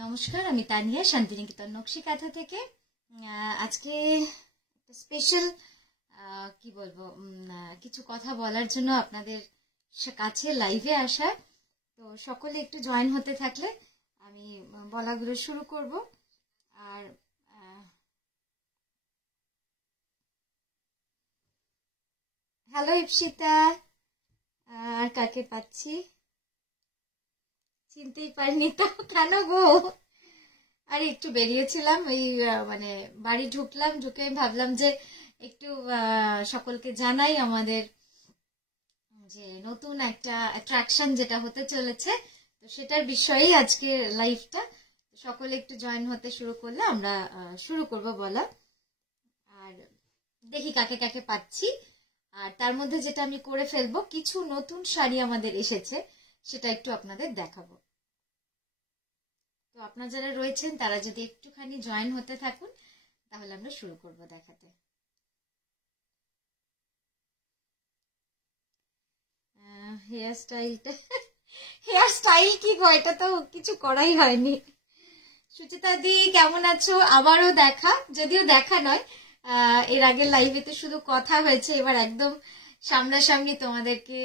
নমস্কার, আমি তানিয়া শান্তিনিকেতন নকশি কাঁথা থেকে। আজকে স্পেশাল কি বলবো, কিছু কথা বলার জন্য আপনাদের কাছে লাইভে আসা। তো সকলে একটু জয়েন হতে থাকলে আমি বলাগুলো শুরু করব। আর হ্যালো ইপসিতা, আর কাকে পাচ্ছি চিনতেই পারিনি তো, কেন গো? আরে একটু বেরিয়েছিলাম, ওই মানে বাড়ি ঢুকলাম, ঢুকে ভাবলাম যে একটু সকলকে জানাই আমাদের যে নতুন একটা অ্যাট্রাকশন যেটা হতে চলেছে, তো সেটার বিষয়েই আজকে লাইভটা। সকলে একটু জয়েন হতে শুরু করলে আমরা শুরু করব বলা। আর দেখি কাকে কাকে পাচ্ছি। আর তার মধ্যে যেটা আমি করে ফেলবো, কিছু নতুন শাড়ি আমাদের এসেছে, সেটা একটু আপনাদের দেখাবো। তো আপনারা যারা রয়েছেন তারা যদি একটুখানি জয়েন হতে থাকুন তাহলে আমরা শুরু করব দেখাতে। হেয়ার স্টাইলটা হেয়ার স্টাইল কি গো, এটা তো কিছু করাই হয়নি। সুচিতা দি কেমন আছো? আবারও দেখা, যদিও দেখা নয়, এর আগে লাইভেতে শুধু কথা হয়েছে, এবার একদম সামনাসামনি তোমাদেরকে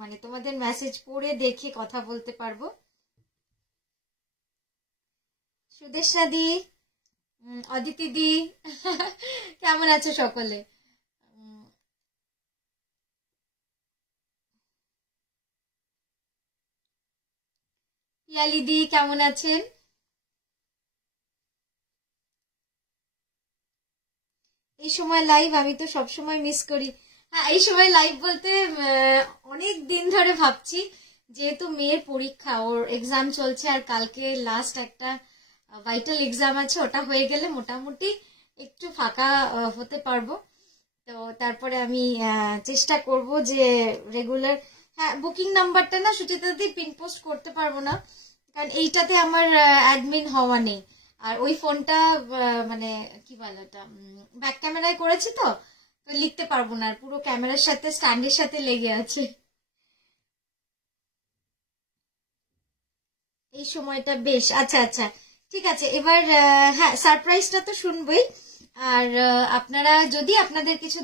মানে তোমাদের মেসেজ পড়ে দেখে কথা বলতে পারবো। সুদেশা দি, অদিতি দি কেমন আছো সকলে? পিয়ালি দি কেমন আছেন? এই সময় লাইভ আমি তো সব সময় মিস করি। হ্যাঁ, এই সময় লাইভ বলতে অনেক দিন ধরে ভাবছি, যেহেতু মেয়ের পরীক্ষা, ওর এক্সাম চলছে, আর কালকে লাস্ট একটা ভাইটাল এক্সাম আছে, ওটা হয়ে গেলে মোটামুটি একটু ফাঁকা হতে পারবো। তো তারপরে আমি চেষ্টা করব যে রেগুলার, হ্যাঁ বুকিং নাম্বারটা না সুচিতা দি পিন পোস্ট করতে পারবো না, কারণ এইটাতে আমার অ্যাডমিন হওয়া নেই। আর ওই ফোনটা মানে কি বলে ওটা, ব্যাক ক্যামেরায় করেছি, তো লিখতে পারবো না, আর পুরো ক্যামেরার সাথে স্ট্যান্ডের সাথে লেগে আছে। এই সময়টা বেশ, আচ্ছা আচ্ছা ঠিক আছে। এবার হ্যাঁ, সারপ্রাইজটা তো শুনবই। আর আপনারা যদি আপনাদের কিছু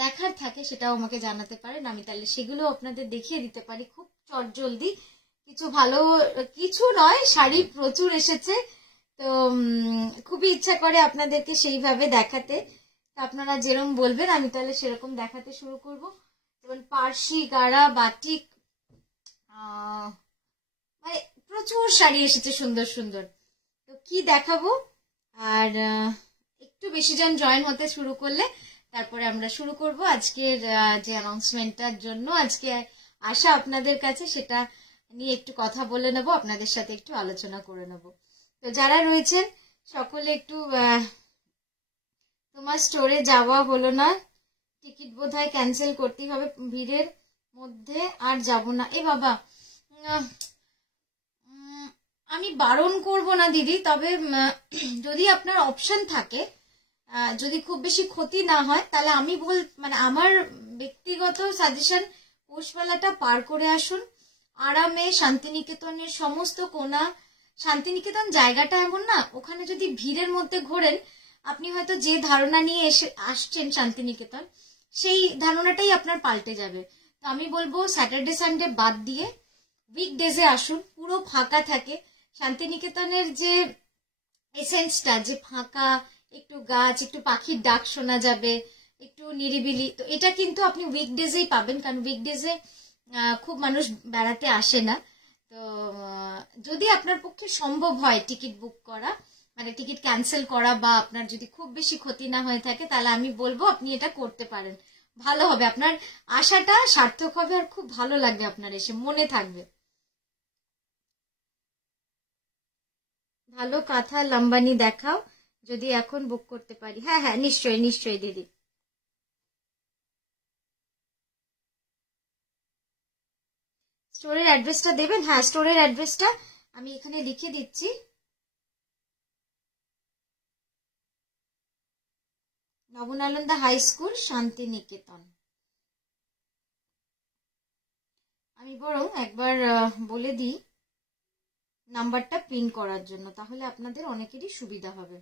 দেখার থাকে সেটাও আমাকে জানাতে পারেন, আমি তাহলে সেগুলো আপনাদের দেখিয়ে দিতে পারি খুব চটজলদি। কিছু ভালো, কিছু নয়, শাড়ি প্রচুর এসেছে, তো খুবই ইচ্ছা করে আপনাদেরকে সেইভাবে দেখাতে। তো আপনারা যেরকম বলবেন আমি তাহলে সেরকম দেখাতে শুরু করব। যেমন পার্সি, গাড়া, বাটিক, মানে প্রচুর শাড়ি এসেছে সুন্দর সুন্দর। তো কি দেখাবো, আর একটু বেশি জন জয়েন হতে শুরু করলে তারপরে আমরা শুরু করব আজকের যে অ্যানাউন্সমেন্টটার জন্য আজকে আসা আপনাদের কাছে, সেটা নিয়ে একটু কথা বলে নেব, আপনাদের সাথে একটু আলোচনা করে নেব। তো যারা রয়েছেন সকলে একটু, তোমার স্টোরে যাওয়া হলো না, টিকিট বোধহয় ক্যান্সেল করতেই হবে, ভিড়ের মধ্যে আর যাব না। এ বাবা, আমি বারণ করব না দিদি, তবে যদি আপনার অপশন থাকে, যদি খুব বেশি ক্ষতি না হয়, তাহলে আমি মানে আমার ব্যক্তিগত সাজেশন, পৌষমেলাটা পার করে আসুন আরামে। শান্তিনিকেতনের সমস্ত কোণা, শান্তিনিকেতন জায়গাটা এমন না, ওখানে যদি ভিড়ের মধ্যে ঘোরেন, আপনি হয়তো যে ধারণা নিয়ে আসছেন শান্তিনিকেতন, সেই ধারণাটাই আপনার পাল্টে যাবে। তো আমি বলবো স্যাটারডে সানডে বাদ দিয়ে উইকডেজে আসুন, পুরো ফাঁকা থাকে। শান্তিনিকেতনের যে এসেন্সটা, যে ফাঁকা, একটু গাছ, একটু পাখির ডাক শোনা যাবে, একটু নিরিবিলি, তো এটা কিন্তু আপনি উইকডেজেই পাবেন, কারণ উইকডেজে খুব মানুষ বেড়াতে আসে না। তো যদি আপনার পক্ষে সম্ভব হয় টিকিট বুক করা, মানে টিকিট ক্যান্সেল করা, বা আপনার যদি খুব বেশি ক্ষতি না হয়ে থাকে, তাহলে আমি বলবো আপনি এটা করতে পারেন, ভালো হবে, আপনার আশাটা সার্থক হবে, আর খুব ভালো লাগবে, আপনার এসে মনে থাকবে। ভালো কাঁথা লাম্বানি দেখাও, যদি এখন বুক করতে পারি। হ্যাঁ হ্যাঁ, নিশ্চয়ই নিশ্চয়ই দিদি। স্টোরের অ্যাড্রেসটা দেবেন? হ্যাঁ, স্টোরের অ্যাড্রেসটা আমি এখানে লিখে দিচ্ছি। Nabanalanda high school, Santiniketan. আমি বরং একবার বলে দিই, নাম্বারটা পিন করার জন্য, তাহলে আপনাদের অনেকেরই সুবিধা হবে।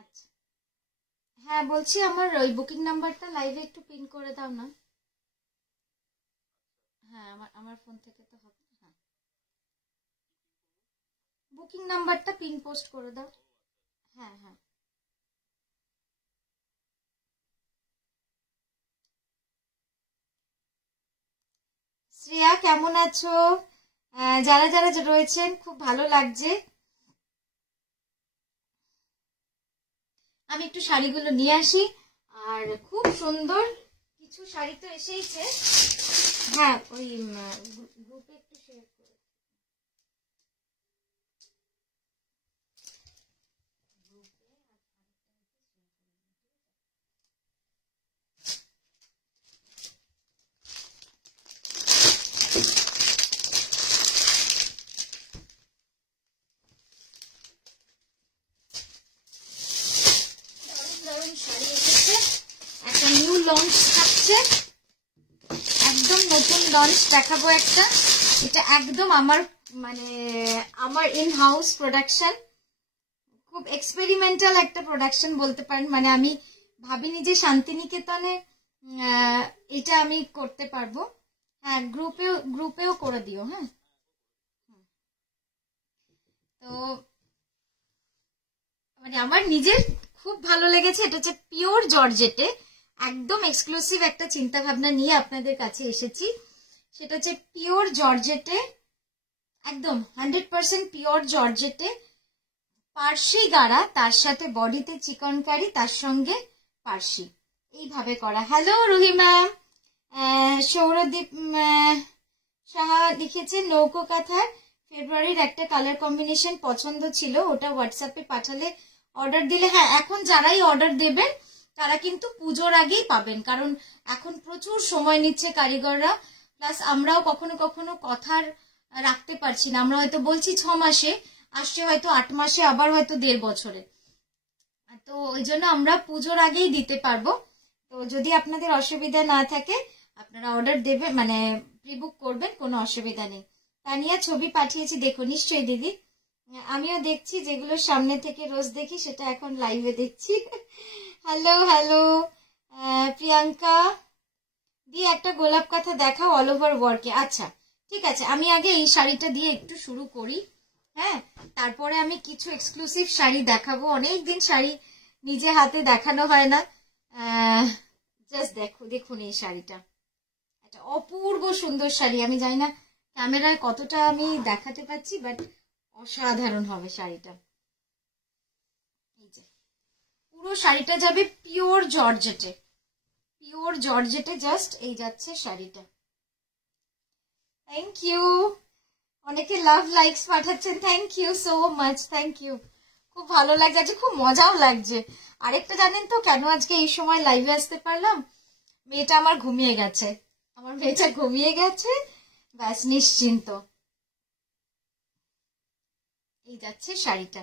আচ্ছা, হ্যাঁ বলছি আমার ওই বুকিং নাম্বারটা লাইভে একটু পিন করে দাও না। হ্যাঁ আমার আমার ফোন থেকে তো হবে। হ্যাঁ, বুকিং নাম্বারটা পিন পোস্ট করে দাও। হ্যাঁ হ্যাঁ। শ্রেয়া কেমন আছো? যারা যারা রয়েছেন খুব ভালো লাগছে। আমি একটু শাড়িগুলো নিয়ে আসি। আর খুব সুন্দর কিছু শাড়ি তো এসেইছে। হ্যাঁ ওই গ্রুপে একটু শেয়ার করে। দারুণ শাড়ি এসেছে, একটা নিউ লঞ্চ থাকছে, একদম নতুন লঞ্চ দেখাবো একটা। এটা একদম আমার মানে আমার ইন হাউস প্রোডাকশন, খুব এক্সপেরিমেন্টাল একটা প্রোডাকশন বলতে পারেন। মানে আমি ভাবিনি যে শান্তিনিকেতনে এটা আমি করতে পারবো। হ্যাঁ গ্রুপেও করে দিও। হ্যাঁ তো মানে আমার নিজের খুব ভালো লেগেছে। এটা হচ্ছে পিওর জর্জেটে, একদম এক্সক্লুসিভ একটা চিন্তা ভাবনা নিয়ে আপনাদের কাছে এসেছি। সেটা হচ্ছে পিওর জর্জেটে, একদম 100% পিওর জর্জেটে, পার্সি গাড়া, তার সাথে বডিতে চিকনকারি, তার সঙ্গে পার্সি, এইভাবে করা। Hello Ruhi ma'am. সৌরদীপ সাহা লিখেছে নৌকো কাঁথার ফেব্রুয়ারির একটা কালার কম্বিনেশন পছন্দ ছিল, ওটা হোয়াটসঅ্যাপে পাঠালে অর্ডার দিলে। হ্যাঁ এখন যারাই অর্ডার দেবেন তারা কিন্তু পুজোর আগেই পাবেন, কারণ এখন প্রচুর সময় নিচ্ছে কারিগররা, প্লাস আমরাও কখনো কখনো কথার রাখতে পারছি না। আমরা হয়তো বলছি 6 মাসে, আসছে হয়তো 8 মাসে, আবার হয়তো 1.5 বছরে। তো ওই জন্য আমরা পুজোর আগেই দিতে পারবো। তো যদি আপনাদের অসুবিধা না থাকে আপনারা অর্ডার দেবেন, মানে প্রিবুক করবেন, কোনো অসুবিধা নেই। তানিয়া ছবি পাঠিয়েছি, দেখো নিশ্চয়ই দিদি। আমিও দেখছি, যেগুলো সামনে থেকে রোজ দেখি সেটা এখন লাইভে দেখছি। হ্যালো হ্যালো প্রিয়াঙ্কা দিয়ে একটা গোলাপ কাঁথা দেখাও অল ওভার ওয়ার্কে। আচ্ছা ঠিক আছে, আমি আগে এই শাড়িটা দিয়ে একটু শুরু করি। হ্যাঁ তারপরে আমি কিছু এক্সক্লুসিভ শাড়ি দেখাবো। অনেকদিন শাড়ি নিজে হাতে দেখানো হয় না। জাস্ট দেখুন এই শাড়িটা, একটা অপূর্ব সুন্দর শাড়ি। আমি জানি না ক্যামেরায় কতটা আমি দেখাতে পাচ্ছি, বাট অসাধারণ হবে শাড়িটা। এই যে পুরো শাড়িটা যাবে পিওর জর্জেটে, পিওর জর্জেটে, জাস্ট এই যাচ্ছে শাড়িটা। থ্যাংক ইউ, অনেকে লাভ লাইকস পাঠাচ্ছেন, thank you so much, thank you. খুব ভালো লাগছে, আজকে খুব মজাও লাগছে। আরেকটা জানেন তো কেন আজকে এই সময় লাইভে আসতে পারলাম? মেয়েটা আমার ঘুমিয়ে গেছে, আমার মেয়েটা ঘুমিয়ে গেছে, ব্যাস নিশ্চিন্ত। এই যাচ্ছে শাড়িটা,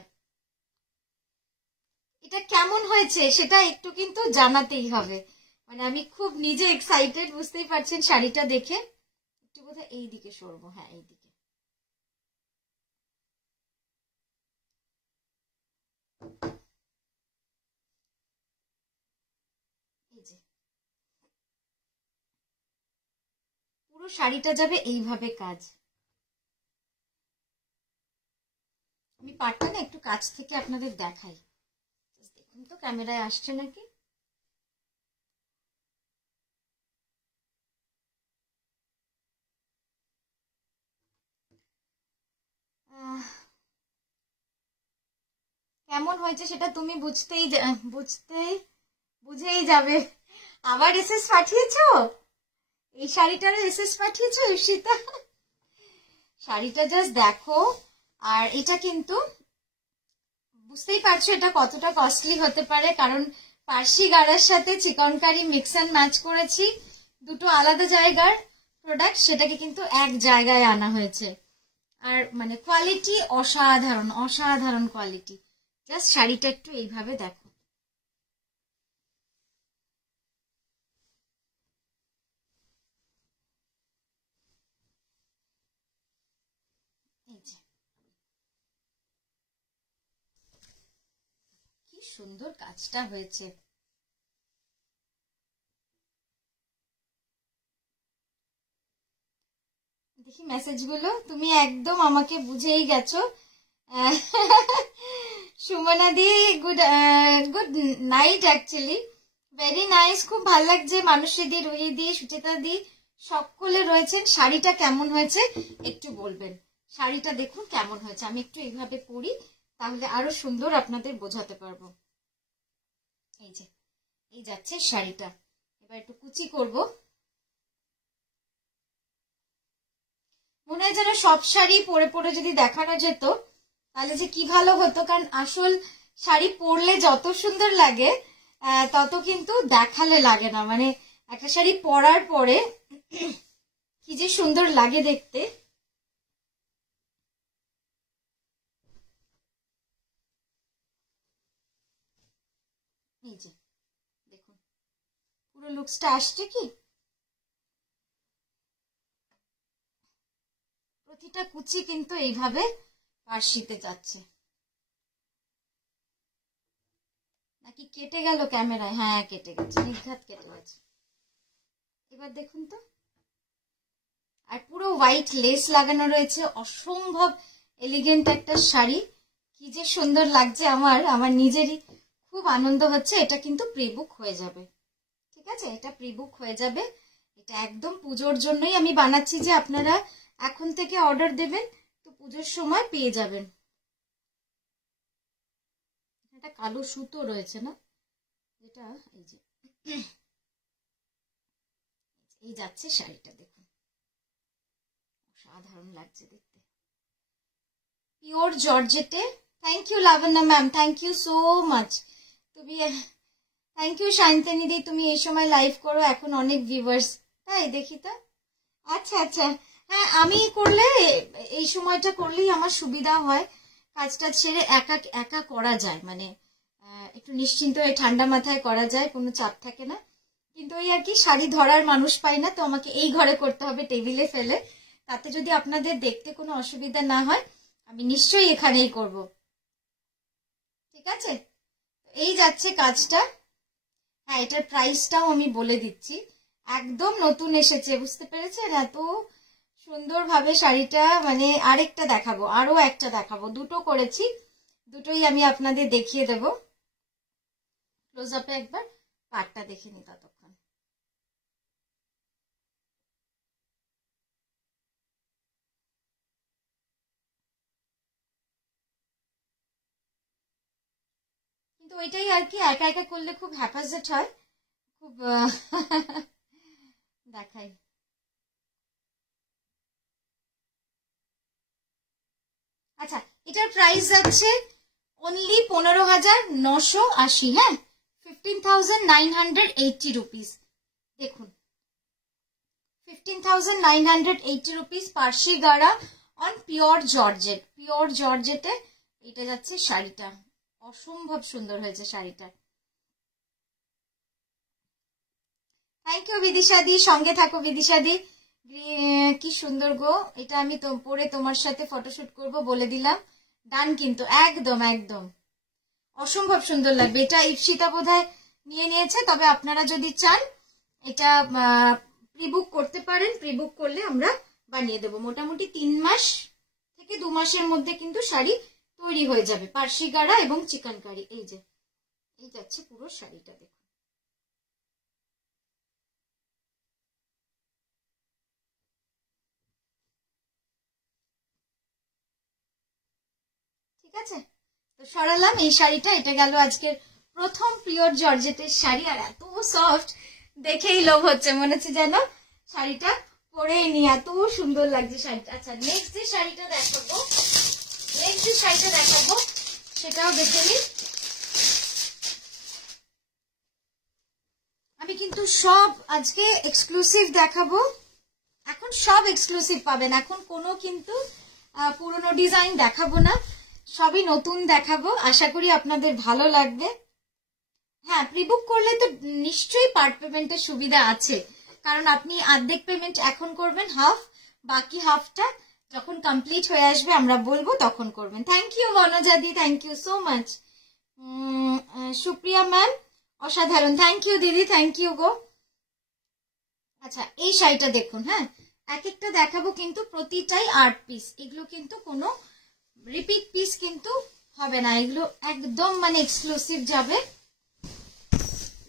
এটা কেমন হয়েছে সেটা একটু কিন্তু জানাতেই হবে। মানে আমি খুব নিজে এক্সাইটেড, বুঝতেই পারছেন শাড়িটা দেখে। একটু বোধহয় এই দিকে সরবো, হ্যাঁ এই দিকে। এই যে পুরো শাড়িটা যাবে এইভাবে কাজ। আমি পাটটা না একটু কাছ থেকে আপনাদের দেখাই, দেখুন তো ক্যামেরায় আসছে নাকি। কেমন হয়েছে সেটা তুমি বুঝেই যাবে। আবার এসএস পাঠিয়েছো, এই শাড়িটারও এসএস পাঠিয়েছো ঈশিতা। শাড়িটা জাস্ট দেখো। আর এটা কিন্তু বুঝতেই পারছো এটা কতটা কস্টলি হতে পারে, কারণ পার্সি গাড়ার সাথে চিকনকারি মিক্স অ্যান্ড ম্যাচ করেছি, দুটো আলাদা জায়গার প্রোডাক্ট, সেটাকে কিন্তু এক জায়গায় আনা হয়েছে। আর মানে কোয়ালিটি অসাধারণ, অসাধারণ কোয়ালিটি। জাস্ট শাড়িটা একটু এইভাবে দেখো। সুন্দর কাজটা হয়েছে। দেখি মেসেজগুলো, তুমি একদম আমাকে বুঝেই গেছো। Sumana di good good night, actually very nice, খুব ভালো লাগছে। মানুষী দি, রুহি দি, সুচেতা দি সকলে রয়েছেন। শাড়িটা কেমন হয়েছে একটু বলবেন। শাড়িটা দেখুন কেমন হয়েছে, আমি একটু এইভাবে পরি তাহলে আরো সুন্দর আপনাদের বোঝাতে পারবো। এই যে এই যাচ্ছে শাড়িটা, এবার একটু কুচি করব। মনে হয় যেন সব শাড়ি পরে পরে যদি দেখানো যেত তাহলে যে কি ভালো হতো, কারণ আসল শাড়ি পরলে যত সুন্দর লাগে তত কিন্তু দেখালে লাগে না। মানে একটা শাড়ি পরার পরে কি যে সুন্দর লাগে দেখতে। এই যে দেখুন পুরো লুকসটা আসছে কি, প্রতিটা কুচি কিন্তু এইভাবে পার্শিতে যাচ্ছে। নাকি কেটে গেল ক্যামেরায়? হ্যাঁ কেটে গেছে, নির্ঘাত কেটে গেছে। এবার দেখুন তো, আর পুরো হোয়াইট লেস লাগানো রয়েছে, অসম্ভব এলিগেন্ট একটা শাড়ি, কি যে সুন্দর লাগছে। আমার নিজেরই খুব আনন্দ হচ্ছে। এটা কিন্তু প্রি বুক হয়ে যাবে, ঠিক আছে, এটা প্রি বুক হয়ে যাবে। এটা একদম পুজোর জন্যই আমি বানাচ্ছি, যে আপনারা এখন থেকে অর্ডার দেবেন তো পুজোর সময় পেয়ে যাবেন। এটা কালো সুতো রয়েছে না, এটা এই যে এই যাচ্ছে শাড়িটা, দেখুন সাধারণ লাগছে দেখতে, পিওর জর্জেটে। Thank you Labanya ma'am, thank you so much. তুমি থ্যাংক ইউ শান্তনী দি, তুমি এই সময় লাইভ করো, এখন অনেক ভিউয়ার্স, তাই দেখি তো। আচ্ছা আচ্ছা, হ্যাঁ আমি করলে এই সময়টা করলেই আমার সুবিধা হয়, কাজটা ছেড়ে একা একা করা যায়, মানে একটু নিশ্চিন্ত হয়ে ঠান্ডা মাথায় করা যায়, কোনো চাপ থাকে না। কিন্তু ওই আর কি, শাড়ি ধরার মানুষ পাই না, তো আমাকে এই ঘরে করতে হবে টেবিলে ফেলে। তাতে যদি আপনাদের দেখতে কোনো অসুবিধা না হয় আমি নিশ্চয়ই এখানেই করব, ঠিক আছে। এই যাচ্ছে কাজটা। হ্যাঁ এটার প্রাইসটাও আমি বলে দিচ্ছি, একদম নতুন এসেছে, বুঝতে পেরেছেন? এত সুন্দরভাবে শাড়িটা, মানে আরেকটা দেখাবো, আরো একটা দেখাবো, দুটো করেছি, দুটোই আমি আপনাদের দেখিয়ে দেব। ক্লোজ আপে একবার পাটটা দেখে নি ততক্ষণ। কিন্তু ওইটাই আর কি, একা একা করলে খুব হ্যাপাজেট হয়, খুব দেখাই। আচ্ছা এটার প্রাইস যাচ্ছে অনলি 15,980, হ্যাঁ 15,980 রুপিস। দেখুন 15,980 রুপিস, পার্সি গাড়া অন পিওর জর্জেট, পিওর জর্জেটে এটা যাচ্ছে শাড়িটা, অসম্ভব সুন্দর হয়েছে শাড়িটা। থ্যাংক ইউ বিদিশাদি, সঙ্গে থাকো বিদিশাদি, কি সুন্দর গো। এটা আমি তো পরে তোমার সাথে ফটোশুট করব বলে দিলাম, ডান কিন্তু, একদম একদম অসম্ভব সুন্দর লাগবে। এটা ইপসিতা বোধহয় নিয়ে নিয়েছে, তবে আপনারা যদি চান এটা প্রিবুক করতে পারেন, প্রিবুক করলে আমরা বানিয়ে দেবো। মোটামুটি 3 মাস থেকে 2 মাসের মধ্যে কিন্তু শাড়ি তৈরি হয়ে যাবে, পার্সি গাড়া এবং চিকেন কারি। এই যে এই যাচ্ছে পুরো শাড়িটা, দেখুন ঠিক আছে। তো সরালাম এই শাড়িটা, এটা গেল আজকের প্রথম পিওর জর্জেটের শাড়ি, আর এত সফট দেখেই লোভ হচ্ছে, মনে হচ্ছে যেন শাড়িটা পরেই নি, এত সুন্দর লাগছে শাড়িটা। আচ্ছা নেক্সট যে শাড়িটা দেখাবো, সেটাও দেখে নিই। আমি কিন্তু সব আজকে এক্সক্লুসিভ দেখাবো, এখন সব এক্সক্লুসিভ পাবেন, এখন কোনো কিন্তু পুরনো ডিজাইন দেখাবো না, সবই নতুন দেখাবো, আশা করি আপনাদের ভালো লাগবে। হ্যাঁ প্রিবুক করলে তো নিশ্চয়ই পার্ট পেমেন্টের সুবিধা আছে, কারণ আপনি অর্ধেক পেমেন্ট এখন করবেন, হাফ, বাকি হাফটা যখন কমপ্লিট হয়ে আসবে আমরা বলবো তখন করবেন। থ্যাংক ইউ বনজাদি, thank you so much. Supriya ma'am অসাধারণ, থ্যাংক ইউ দিদি, থ্যাংক ইউ গো। আচ্ছা এই শাড়িটা দেখুন, হ্যাঁ এক একটা দেখাবো কিন্তু প্রতিটাই 8 পিস, এগুলো কিন্তু কোনো রিপিট পিস কিন্তু হবে না, এগুলো একদম মানে এক্সক্লুসিভ যাবে।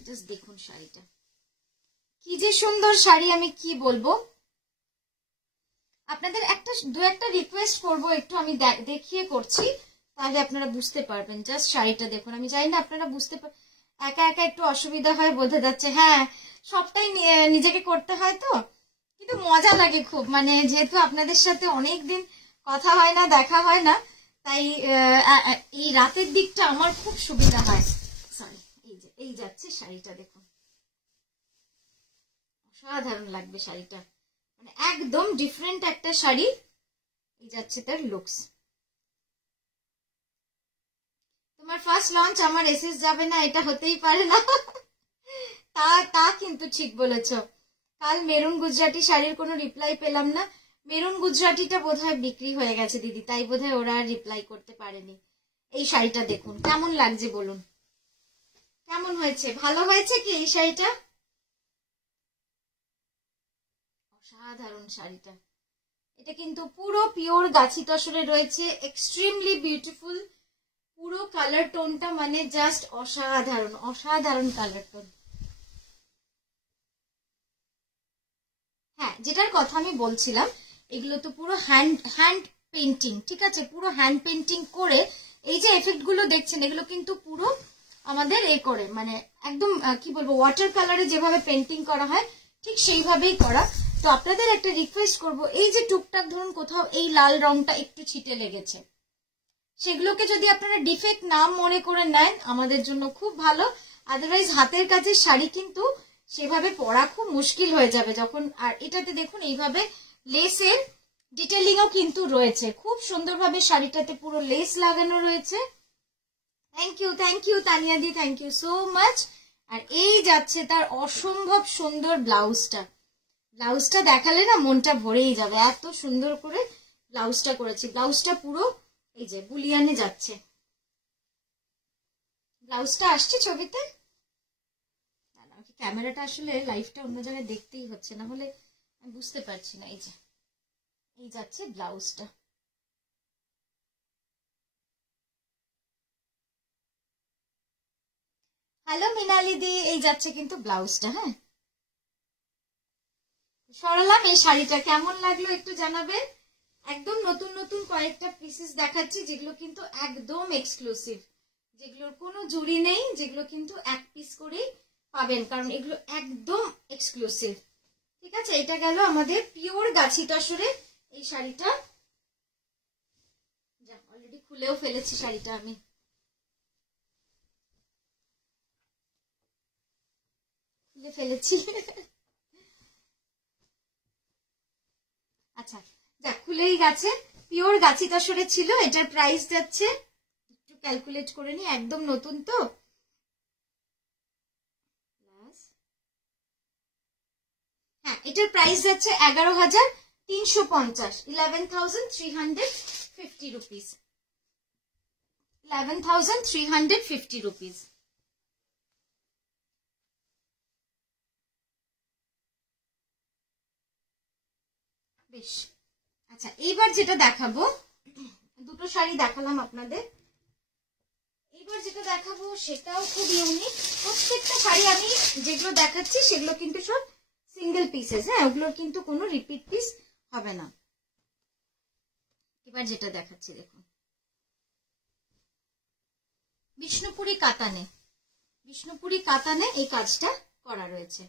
জাস্ট দেখুন শাড়িটা কি যে সুন্দর শাড়ি, আমি কি বলবো। আপনাদের দু একটা রিকোয়েস্ট করবো, একটু আমি দেখিয়ে করছি, তাহলে আপনারা বুঝতে পারবেন। জাস্ট শাড়িটা দেখুন, আমি জানি না আপনারা বুঝতে একা একা একটু অসুবিধা হয় বোঝা যাচ্ছে, হ্যাঁ সবটাই নিজেকে করতে হয় তো, কিন্তু মজা লাগে খুব, মানে যেহেতু আপনাদের সাথে অনেকদিন কথা হয় না, দেখা হয় না, তাই এই রাতের দিকটা আমার খুব সুবিধা হয়। সরি, এই যাচ্ছে শাড়িটা দেখুন, অসাধারণ লাগবে শাড়িটা, মানে একদম ডিফারেন্ট একটা শাড়ি। এই যাচ্ছে তার লুকস। তোমার ফার্স্ট লঞ্চ আমার এসএস যাবে না, এটা হতেই পারে না। তা কিন্তু ঠিক বলেছো। কাল মেরুন গুজরাটি শাড়ির কোনো রিপ্লাই পেলাম না, মেরুন গুজরাটিটা বোধহয় বিক্রি হয়ে গেছে দিদি, তাই বোধহয় ওরা আর রিপ্লাই করতে পারেনি। এই শাড়িটা দেখুন কেমন লাগছে বলুন, কেমন হয়েছে, ভালো হয়েছে কি এই শাড়িটা? অসাধারণ শাড়িটা, এটা কিন্তু পুরো পিওর গাছি তসরে রয়েছে, এক্সট্রিমলি বিউটিফুল, পুরো কালার টোনটা মানে জাস্ট অসাধারণ, অসাধারণ কালার টোন। হ্যাঁ যেটার কথা আমি বলছিলাম, এগুলো তো পুরো হ্যান্ড পেন্টিং, ঠিক আছে, পুরো হ্যান্ড পেন্টিং করে এই যে এফেক্ট গুলো দেখছেন, এগুলো কিন্তু পুরো আমাদের করে মানে একদম কি বলবো, ওয়াটার কালারে যেভাবে পেন্টিং করা হয় ঠিক সেইভাবেই করা। তো আপনাদের একটা রিকোয়েস্ট করব, এই যে টুকটাক ধরুন কোথাও এই লাল রংটা একটু ছিটে লেগেছে, সেগুলোকে যদি আপনারা ডিফেক্ট নাম মনে করে নেন আমাদের জন্য খুব ভালো, আদারওয়াইজ হাতের কাজের শাড়ি কিন্তু সেভাবে পরা খুব মুশকিল হয়ে যাবে যখন। আর এটাতে দেখুন এইভাবে লেসের ডিটেলিংও কিন্তু রয়েছে, খুব সুন্দরভাবে শাড়িটাতে পুরো লেস লাগানো রয়েছে। Thank you Tania di, thank you so much. আর এই যাচ্ছে তার অসম্ভব সুন্দর ব্লাউজটা, ব্লাউজটা দেখালে না মনটা ভরেই যাবে, এত সুন্দর করে ব্লাউজটা করেছি। ব্লাউজটা পুরো এই যে বুলিয়ানে যাচ্ছে, ব্লাউজটা আসছে ছবিতে, ক্যামেরাটা আসলে লাইভটা অন্য জায়গায় দেখতেই হচ্ছে, না হলে আমি বুঝতে পারছি না। এই যাচ্ছে ব্লাউজটা, হ্যালো মিনালি দি, এই যাচ্ছে কিন্তু ব্লাউজটা। হ্যাঁ সরালাম, এই শাড়িটা কেমন লাগলো একটু জানাবেন। একদম নতুন নতুন কয়েকটা পিসেস দেখাচ্ছি, যেগুলো কিন্তু একদম এক্সক্লুসিভ, যেগুলোর কোনো জুড়ি নেই, যেগুলো কিন্তু এক পিস করেই পাবেন, কারণ এগুলো একদম এক্সক্লুসিভ। ঠিক আছে, এটা গেল আমাদের পিওর গাছি তসরে এই শাড়িটা। অলরেডি খুলেও ফেলেছি শাড়িটা, আমি খুলে ফেলেছি। আচ্ছা যাক, খুলেই গেছে, পিওর গাছি তসরে ছিল। এটার প্রাইস যাচ্ছে, একটু ক্যালকুলেট করে নি, একদম নতুন তো, হ্যাঁ এটার প্রাইস যাচ্ছে 11,350, 11,350 রুপিস, 11,350 রুপিস। বেশ, আচ্ছা এইবার যেটা দেখাবো, দুটো শাড়ি দেখালাম আপনাদের, এইবার যেটা দেখাবো সেটাও খুব ইউনিক। প্রত্যেকটা শাড়ি আমি যেগুলো দেখাচ্ছি সেগুলো কিন্তু সব সিঙ্গেল পিসেস, হ্যাঁ ওগুলোর কিন্তু কোনো রিপিট পিস হবে না। এবার যেটা দেখাচ্ছি দেখুন, বিষ্ণুপুরি কাতানে, বিষ্ণুপুরি কাতানে এই কাজটা করা রয়েছে।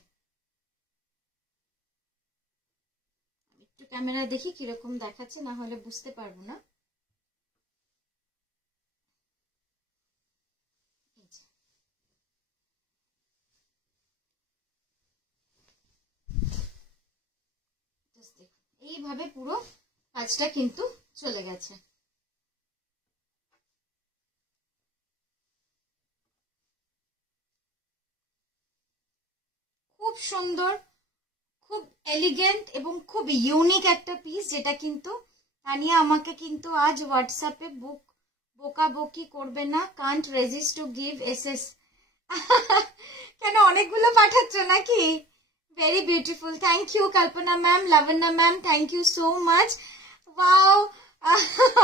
একটু ক্যামেরা দেখি কিরকম দেখাচ্ছে, না হলে বুঝতে পারবো না। এইভাবে পুরো কাজটা কিন্তু চলে গেছে। খুব সুন্দর, খুব এলিগেন্ট এবং খুব ইউনিক একটা পিস, যেটা কিন্তু তানিয়া আমাকে কিন্তু আজ হোয়াটসঅ্যাপে বুক বোকা বকি করবে না, can't resist to give SS. কেন অনেকগুলো পাঠাচ্ছ নাকি? Very beautiful, thank you Kalpana ma'am, Labanya ma'am, thank you so much. Wow,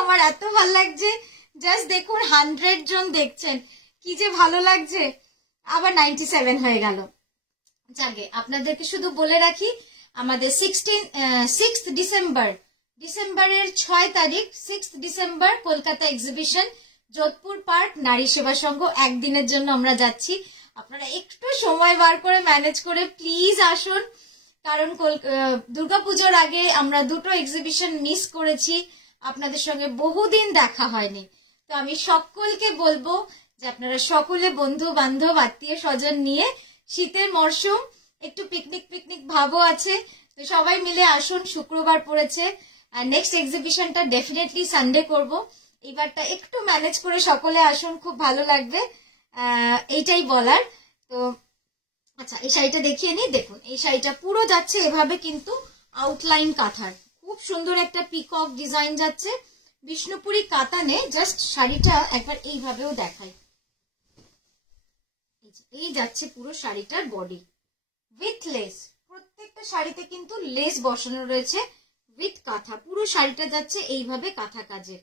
আমার এত ভালো লাগছে। জাস্ট দেখুন 100 জন দেখছেন, কি যে ভালো লাগছে। আবার 97 হয়ে গেল। যাকে আপনাদেরকে শুধু বলে রাখি, আমাদের 6 ডিসেম্বরের 6 তারিখ 6 December Kolkata exhibition, Jodhpur park, নারী সেবা সংঘ। একদিনের জন্য আমরা যাচ্ছি। আপনারা একটু সময় বার করে ম্যানেজ করে প্লিজ আসুন, কারণ দুর্গাপুজোর আগে আমরা দুটো এক্সিবিশন মিস করেছি, আপনাদের সঙ্গে বহুদিন দেখা হয়নি। তো আমি সকলকে বলবো যে আপনারা সকলে বন্ধু বান্ধব আত্মীয় স্বজন নিয়ে, শীতের মরশুম, একটু পিকনিক ভাবও আছে, তো সবাই মিলে আসুন। শুক্রবার পড়েছে, আর নেক্সট এক্সিবিশনটা ডেফিনেটলি সানডে করব। এবারটা একটু ম্যানেজ করে সকলে আসুন, খুব ভালো লাগবে, এইটাই বলার। তো আচ্ছা, এই শাড়িটা দেখিয়ে নিই। দেখুন, এই শাড়িটা পুরো যাচ্ছে এভাবে, কিন্তু আউটলাইন কাঁথার, খুব সুন্দর একটা পিকক ডিজাইন যাচ্ছে বিষ্ণুপুরি কাতানে। জাস্ট শাড়িটা একবার এইভাবেও দেখাই। এই যাচ্ছে পুরো শাড়িটার বডি উইথ লেস, প্রত্যেকটা শাড়িতে কিন্তু লেস বসানো রয়েছে উইথ কাঁথা। পুরো শাড়িটা যাচ্ছে এইভাবে কাঁথা কাজের,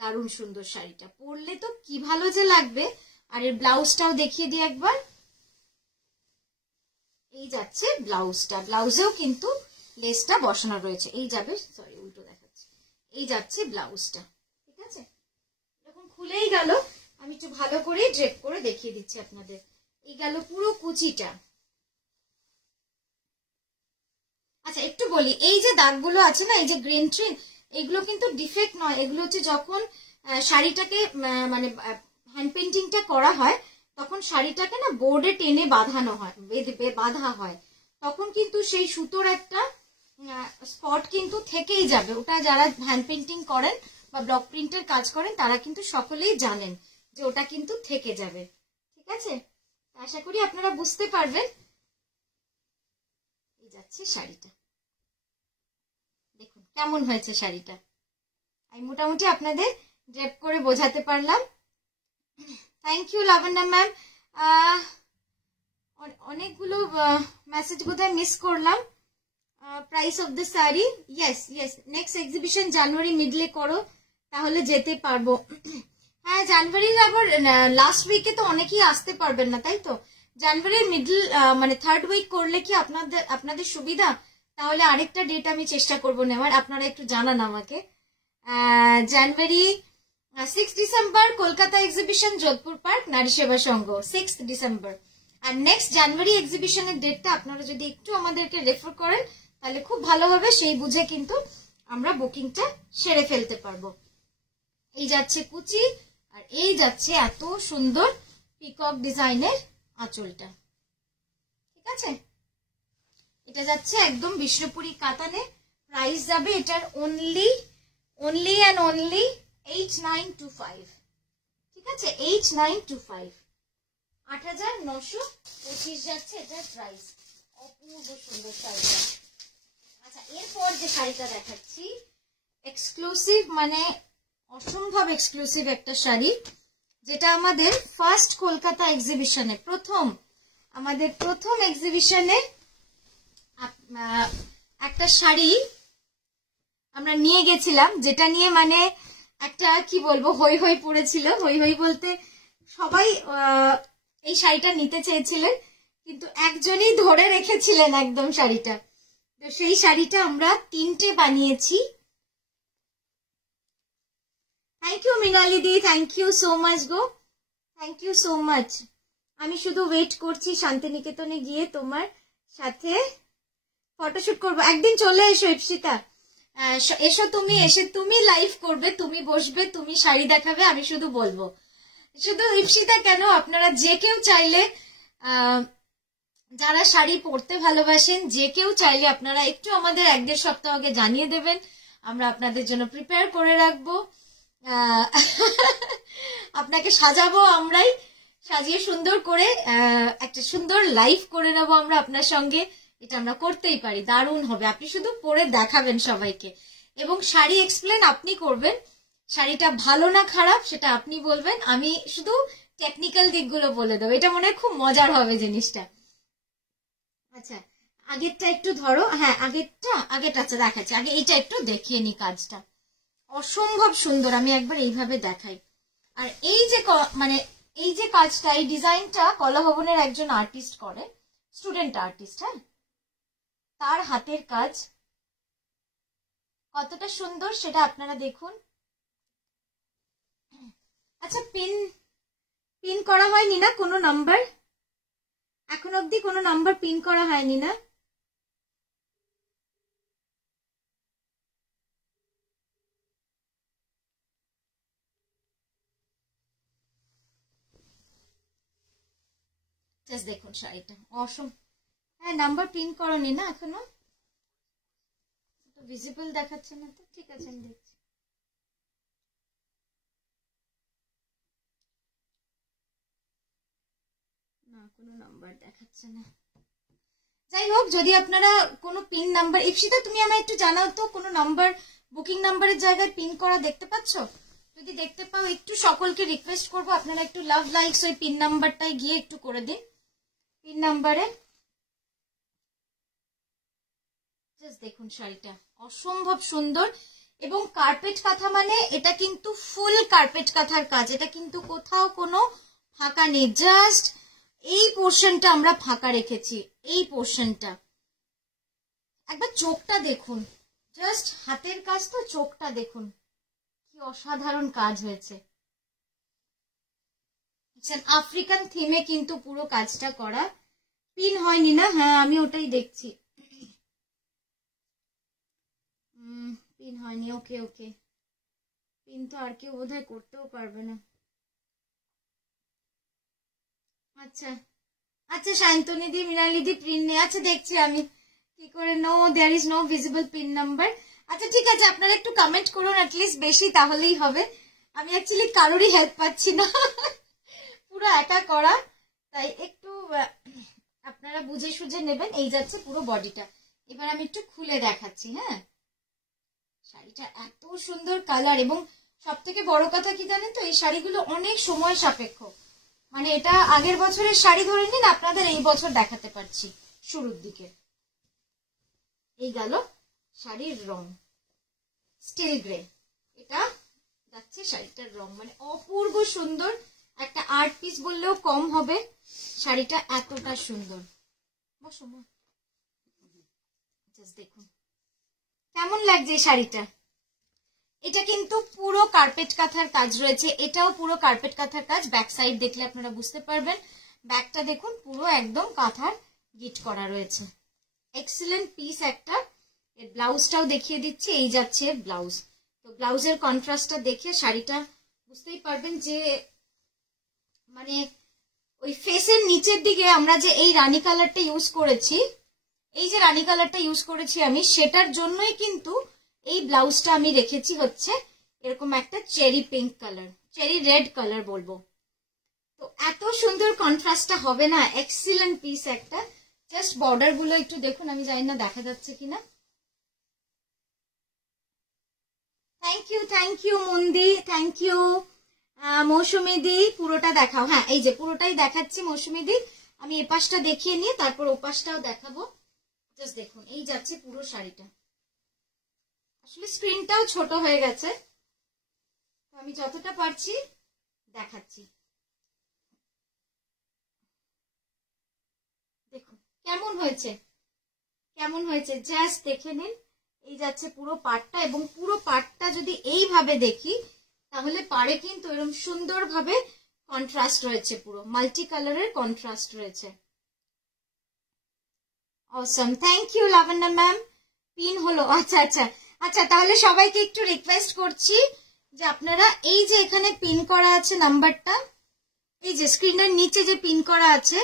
দারুণ সুন্দর শাড়িটা। পরলে তো কি ভালো যে লাগবে। আর এর ব্লাউজটাও দেখিয়ে দিই একবার। এই যাচ্ছে ব্লাউজটা, ব্লাউজেও কিন্তু লেসটা বসানো রয়েছে। এই যাবে, সরি উল্টো দেখাচ্ছি, এই যাচ্ছে ব্লাউজটা। ঠিক আছে, যখন খুলেই গেল, আমি একটু ভালো করে ড্রেপ করে দেখিয়ে দিচ্ছি আপনাদের। এই গেল পুরো কুচিটা। আচ্ছা, একটু বলি, এই যে দাগগুলো আছে না, এই যে গ্রিন ট্রিন, এগুলো কিন্তু ডিফেক্ট নয়। এগুলো হচ্ছে যখন শাড়িটাকে মানে হ্যান্ড পেন্টিংটা করা হয়, তখন শাড়িটাকে না বোর্ডে টেনে বাঁধানো হয়, বাঁধা হয়, তখন কিন্তু সেই সুতোর একটা স্পট কিন্তু থেকেই যাবে। ওটা যারা হ্যান্ড পেন্টিং করেন বা ব্লক প্রিন্টের কাজ করেন, তারা কিন্তু সকলেই জানেন যে ওটা কিন্তু থেকে যাবে। ঠিক আছে, আশা করি আপনারা বুঝতে পারবেন। এই যাচ্ছে শাড়িটা, দেখুন কেমন হয়েছে শাড়িটা। আমি মোটামুটি আপনাদের ড্রেপ করে বোঝাতে পারলাম। Thank you Labanya ma'am. অনেকগুলো মেসেজ বোধহয় মিস করলাম। Price of the sari, yes next exhibition জানুয়ারি মিডলে করো, তাহলে যেতে পারবো। হ্যাঁ, জানুয়ারির আবার লাস্ট উইকে তো অনেকেই আসতে পারবেন না, তাই তো? জানুয়ারির মিডল মানে 3rd উইক করলে কি আপনাদের সুবিধা? তাহলে আরেকটা ডেট আমি চেষ্টা করবো নেওয়ার, আপনারা একটু জানান আমাকে। জানুয়ারি 6 December Kolkata exhibition, Jodhpur park, নারী সেবা সংঘ, 6 ডিসেম্বর। আর নেক্সট জানুয়ারি এক্সিবিশনের ডেটটা আপনারা যদি একটু আমাদেরকে রেফার করেন, তাহলে খুব ভালো হবে। সেই বুঝে কিন্তু আমরা বুকিংটা সেরে ফেলতে পারবো। এই যাচ্ছে কুচি, আর এই যাচ্ছে এত সুন্দর পিকক ডিজাইনের আঁচলটা। ঠিক আছে, এটা যাচ্ছে একদম বিষ্ণুপুরি কাতানে। প্রাইস যাবে এটার অনলি অ্যান্ড অনলি 8925। ঠিক আছে, 8925, 8925 যাচ্ছে এটার প্রাইস। অপূর্ব সুন্দর শাড়িটা। আচ্ছা, এরপর যে শাড়িটা দেখাচ্ছি, এক্সক্লুসিভ, মানে অসম্ভব এক্সক্লুসিভ একটা শাড়ি, যেটা আমাদের ফার্স্ট কলকাতা এক্সিবিশনে, আমাদের প্রথম এক্সিবিশনে একটা শাড়ি আমরা নিয়ে গেছিলাম, যেটা নিয়ে মানে একটা কি বলবো হই হই পড়েছিল। হই হই বলতে সবাই এই শাড়িটা নিতে চেয়েছিলেন, কিন্তু একজনই ধরে রেখেছিলেন একদম শাড়িটা। তো সেই শাড়িটা আমরা 3টে বানিয়েছি। থ্যাংক ইউ মৃণালী দি, থ্যাংক ইউ সো মাচ গো, থ্যাংক ইউ সো মাচ। আমি শুধু ওয়েট করছি শান্তিনিকেতনে গিয়ে তোমার সাথে ফটোশুট করবো। একদিন চলে এসো ইপসিতা, এসো তুমি, এসে তুমি লাইভ করবে, তুমি বসবে, তুমি শাড়ি দেখাবে, আমি শুধু বলবো। শুধু ইপসিতা কেন, আপনারা যে কেউ চাইলে, যারা শাড়ি পরতে ভালোবাসেন, যে কেউ চাইলে আপনারা একটু আমাদের 1-1.5 সপ্তাহ আগে জানিয়ে দেবেন, আমরা আপনাদের জন্য প্রিপেয়ার করে রাখবো। আপনাকে সাজাবো, আমরাই সাজিয়ে সুন্দর করে একটা সুন্দর লাইভ করে নেবো আমরা আপনার সঙ্গে। এটা আমরা করতেই পারি, দারুণ হবে। আপনি শুধু পরে দেখাবেন সবাইকে, এবং শাড়ি এক্সপ্লেন আপনি করবেন। শাড়িটা ভালো না খারাপ সেটা আপনি বলবেন, আমি শুধু টেকনিক্যাল দিকগুলো বলে দেবো। এটা মনে হয় খুব মজার হবে জিনিসটা। আচ্ছা আগেরটা একটু ধরো, হ্যাঁ আগেরটা আচ্ছা দেখাচ্ছি, আগে এইটা একটু দেখিয়ে নি। কাজটা অসম্ভব সুন্দর, আমি একবার এইভাবে দেখাই। আর এই যে মানে এই যে কাজটা, এই ডিজাইনটা কলাভবনের একজন আর্টিস্ট করে, স্টুডেন্ট আর্টিস্ট, হ্যাঁ, তার হাতের কাজ কতটা সুন্দর সেটা আপনারা দেখুন। আচ্ছা পিন করা হয়নি না কোনো নাম্বার? এখন অবধি কোনো নাম্বার পিন করা হয়নি না? জাস্ট দেখুন শাড়িটা হ্যাঁ নাম্বার পিন করনি না এখনো? ভিজিবল দেখাচ্ছে না তো, ঠিক আছে আমি দেখছি। না কোনো নাম্বার দেখাচ্ছে না। যাই হোক, যদি আপনারা কোনো পিন নাম্বার, ইপসিতা তুমি আমায় একটু জানাও তো কোনো নাম্বার, বুকিং নাম্বারের জায়গায় পিন করা দেখতে পাচ্ছ? যদি দেখতে পাও একটু সকলকে রিকোয়েস্ট করবো আপনারা একটু লাভ লাইকস ওই পিন নাম্বারটাই গিয়ে একটু করে দিন। পিন নাম্বারে জাস্ট দেখুন শাড়িটা অসম্ভব সুন্দর, এবং কার্পেট কাঁথা মানে এটা কিন্তু ফুল কার্পেট কাঁথার কাজ, এটা কিন্তু কোথাও কোনো ফাঁকা নেই। জাস্ট এই পোর্শনটা আমরা ফাঁকা রেখেছি, এই পোর্শনটা। একবার চোখটা দেখুন, জাস্ট হাতের কাজ তো, চোখটা দেখুন কি অসাধারণ কাজ হয়েছে। আফ্রিকান থিমে কিন্তু পুরো কাজটা করা। পিন হয়নি না? হ্যাঁ আমি ওটাই দেখছি, পিন হয়নি। ওকে ওকে, পিন তো আর কেউ বোধহয় করতেও পারবে না। আচ্ছা আচ্ছা সায়ন্তনীদি, মৃণালিদি পিন নেই, আচ্ছা দেখছি আমি কি করে। No there is no visible pin number. আচ্ছা ঠিক আছে, আপনারা একটু কমেন্ট করুন অ্যাটলিস্ট বেশি, তাহলেই হবে। আমি অ্যাকচুয়ালি কারোরই হেল্প পাচ্ছি না, পুরো একা করা, তাই একটু আপনারা বুঝে সুঝে নেবেন। এই যাচ্ছে পুরো বডিটা। এবার আমি একটু খুলে দেখাচ্ছি। হ্যাঁ শাড়িটা এত সুন্দর কালার, এবং সব থেকে বড় কথা কি জানেন তো, এই শাড়িগুলো অনেক সময় সাপেক্ষ। মানে এটা আগের বছরের শাড়ি ধরে নিন, আপনাদের এই বছর দেখাতে পারছি শুরুর দিকে। এই গেল শাড়ির রং, স্টিল গ্রে, এটা যাচ্ছে শাড়িটার রং, মানে অপূর্ব সুন্দর। একটা 8 পিস বললেও কম হবে, শাড়িটা এতটা সুন্দর। দেখুন কেমন লাগছে শাড়িটা। এটা কিন্তু পুরো কার্পেট কাঁথার কাজ রয়েছে, এটাও পুরো কার্পেট কাঁথার কাজ। ব্যাক সাইড দেখলে আপনারা বুঝতে পারবেন। ব্যাকটা দেখুন পুরো একদম কাঁথার গিট করা রয়েছে, এক্সিলেন্ট পিস একটা। এর ব্লাউজটাও দেখিয়ে দিচ্ছি, এই যাচ্ছে ব্লাউজ। তো ব্লাউজের কন্ট্রাস্টটা দেখে শাড়িটা বুঝতেই পারবেন যে মানে ওই ফেসের নিচের দিকে আমরা যে এই রানী কালারটা ইউজ করেছি, এই যে রানী কালারটা ইউজ করেছি আমি, সেটার জন্যই কিন্তু এই ব্লাউজটা আমি রেখেছি হচ্ছে এরকম একটা cherry pink colour, cherry red colour বলবো। তো এত সুন্দর কন্ট্রাস্টটা হবে না, এক্সিলেন্ট পিস একটা। জাস্ট বর্ডার গুলো একটু দেখুন, আমি জানি না দেখা যাচ্ছে কিনা। থ্যাংক ইউ মন্দি, থ্যাংক ইউ মৌসুমী দি। পুরোটা দেখাও, হ্যাঁ এই যে পুরোটাই দেখাচ্ছি মৌসুমী দি। আমি এ পাশটা দেখিয়ে নিয়ে তারপর ও পাশটাও দেখাবো। জাস্ট দেখুন এই যাচ্ছে পুরো শাড়িটা। আসলে স্ক্রিনটাও ছোট হয়ে গেছে, আমি যতটা পারছি দেখাচ্ছি। দেখুন কেমন হয়েছে, কেমন হয়েছে জাস্ট দেখে নিন। এই যাচ্ছে পুরো পাটটা, এবং পুরো পাটটা যদি এইভাবে দেখি তাহলে পাড়ে কিন্তু এরকম সুন্দরভাবে কন্ট্রাস্ট রয়েছে, পুরো মাল্টি কালারের কন্ট্রাস্ট রয়েছে। Assam, thank you Labanya ma'am. Pin হলো, আচ্ছা আচ্ছা আচ্ছা, তাহলে সবাইকে একটু রিকোয়েস্ট করছি যে আপনারা এই যে এখানে পিন করা আছে নাম্বারটা, এই যে স্ক্রিনের নিচে যে পিন করা আছে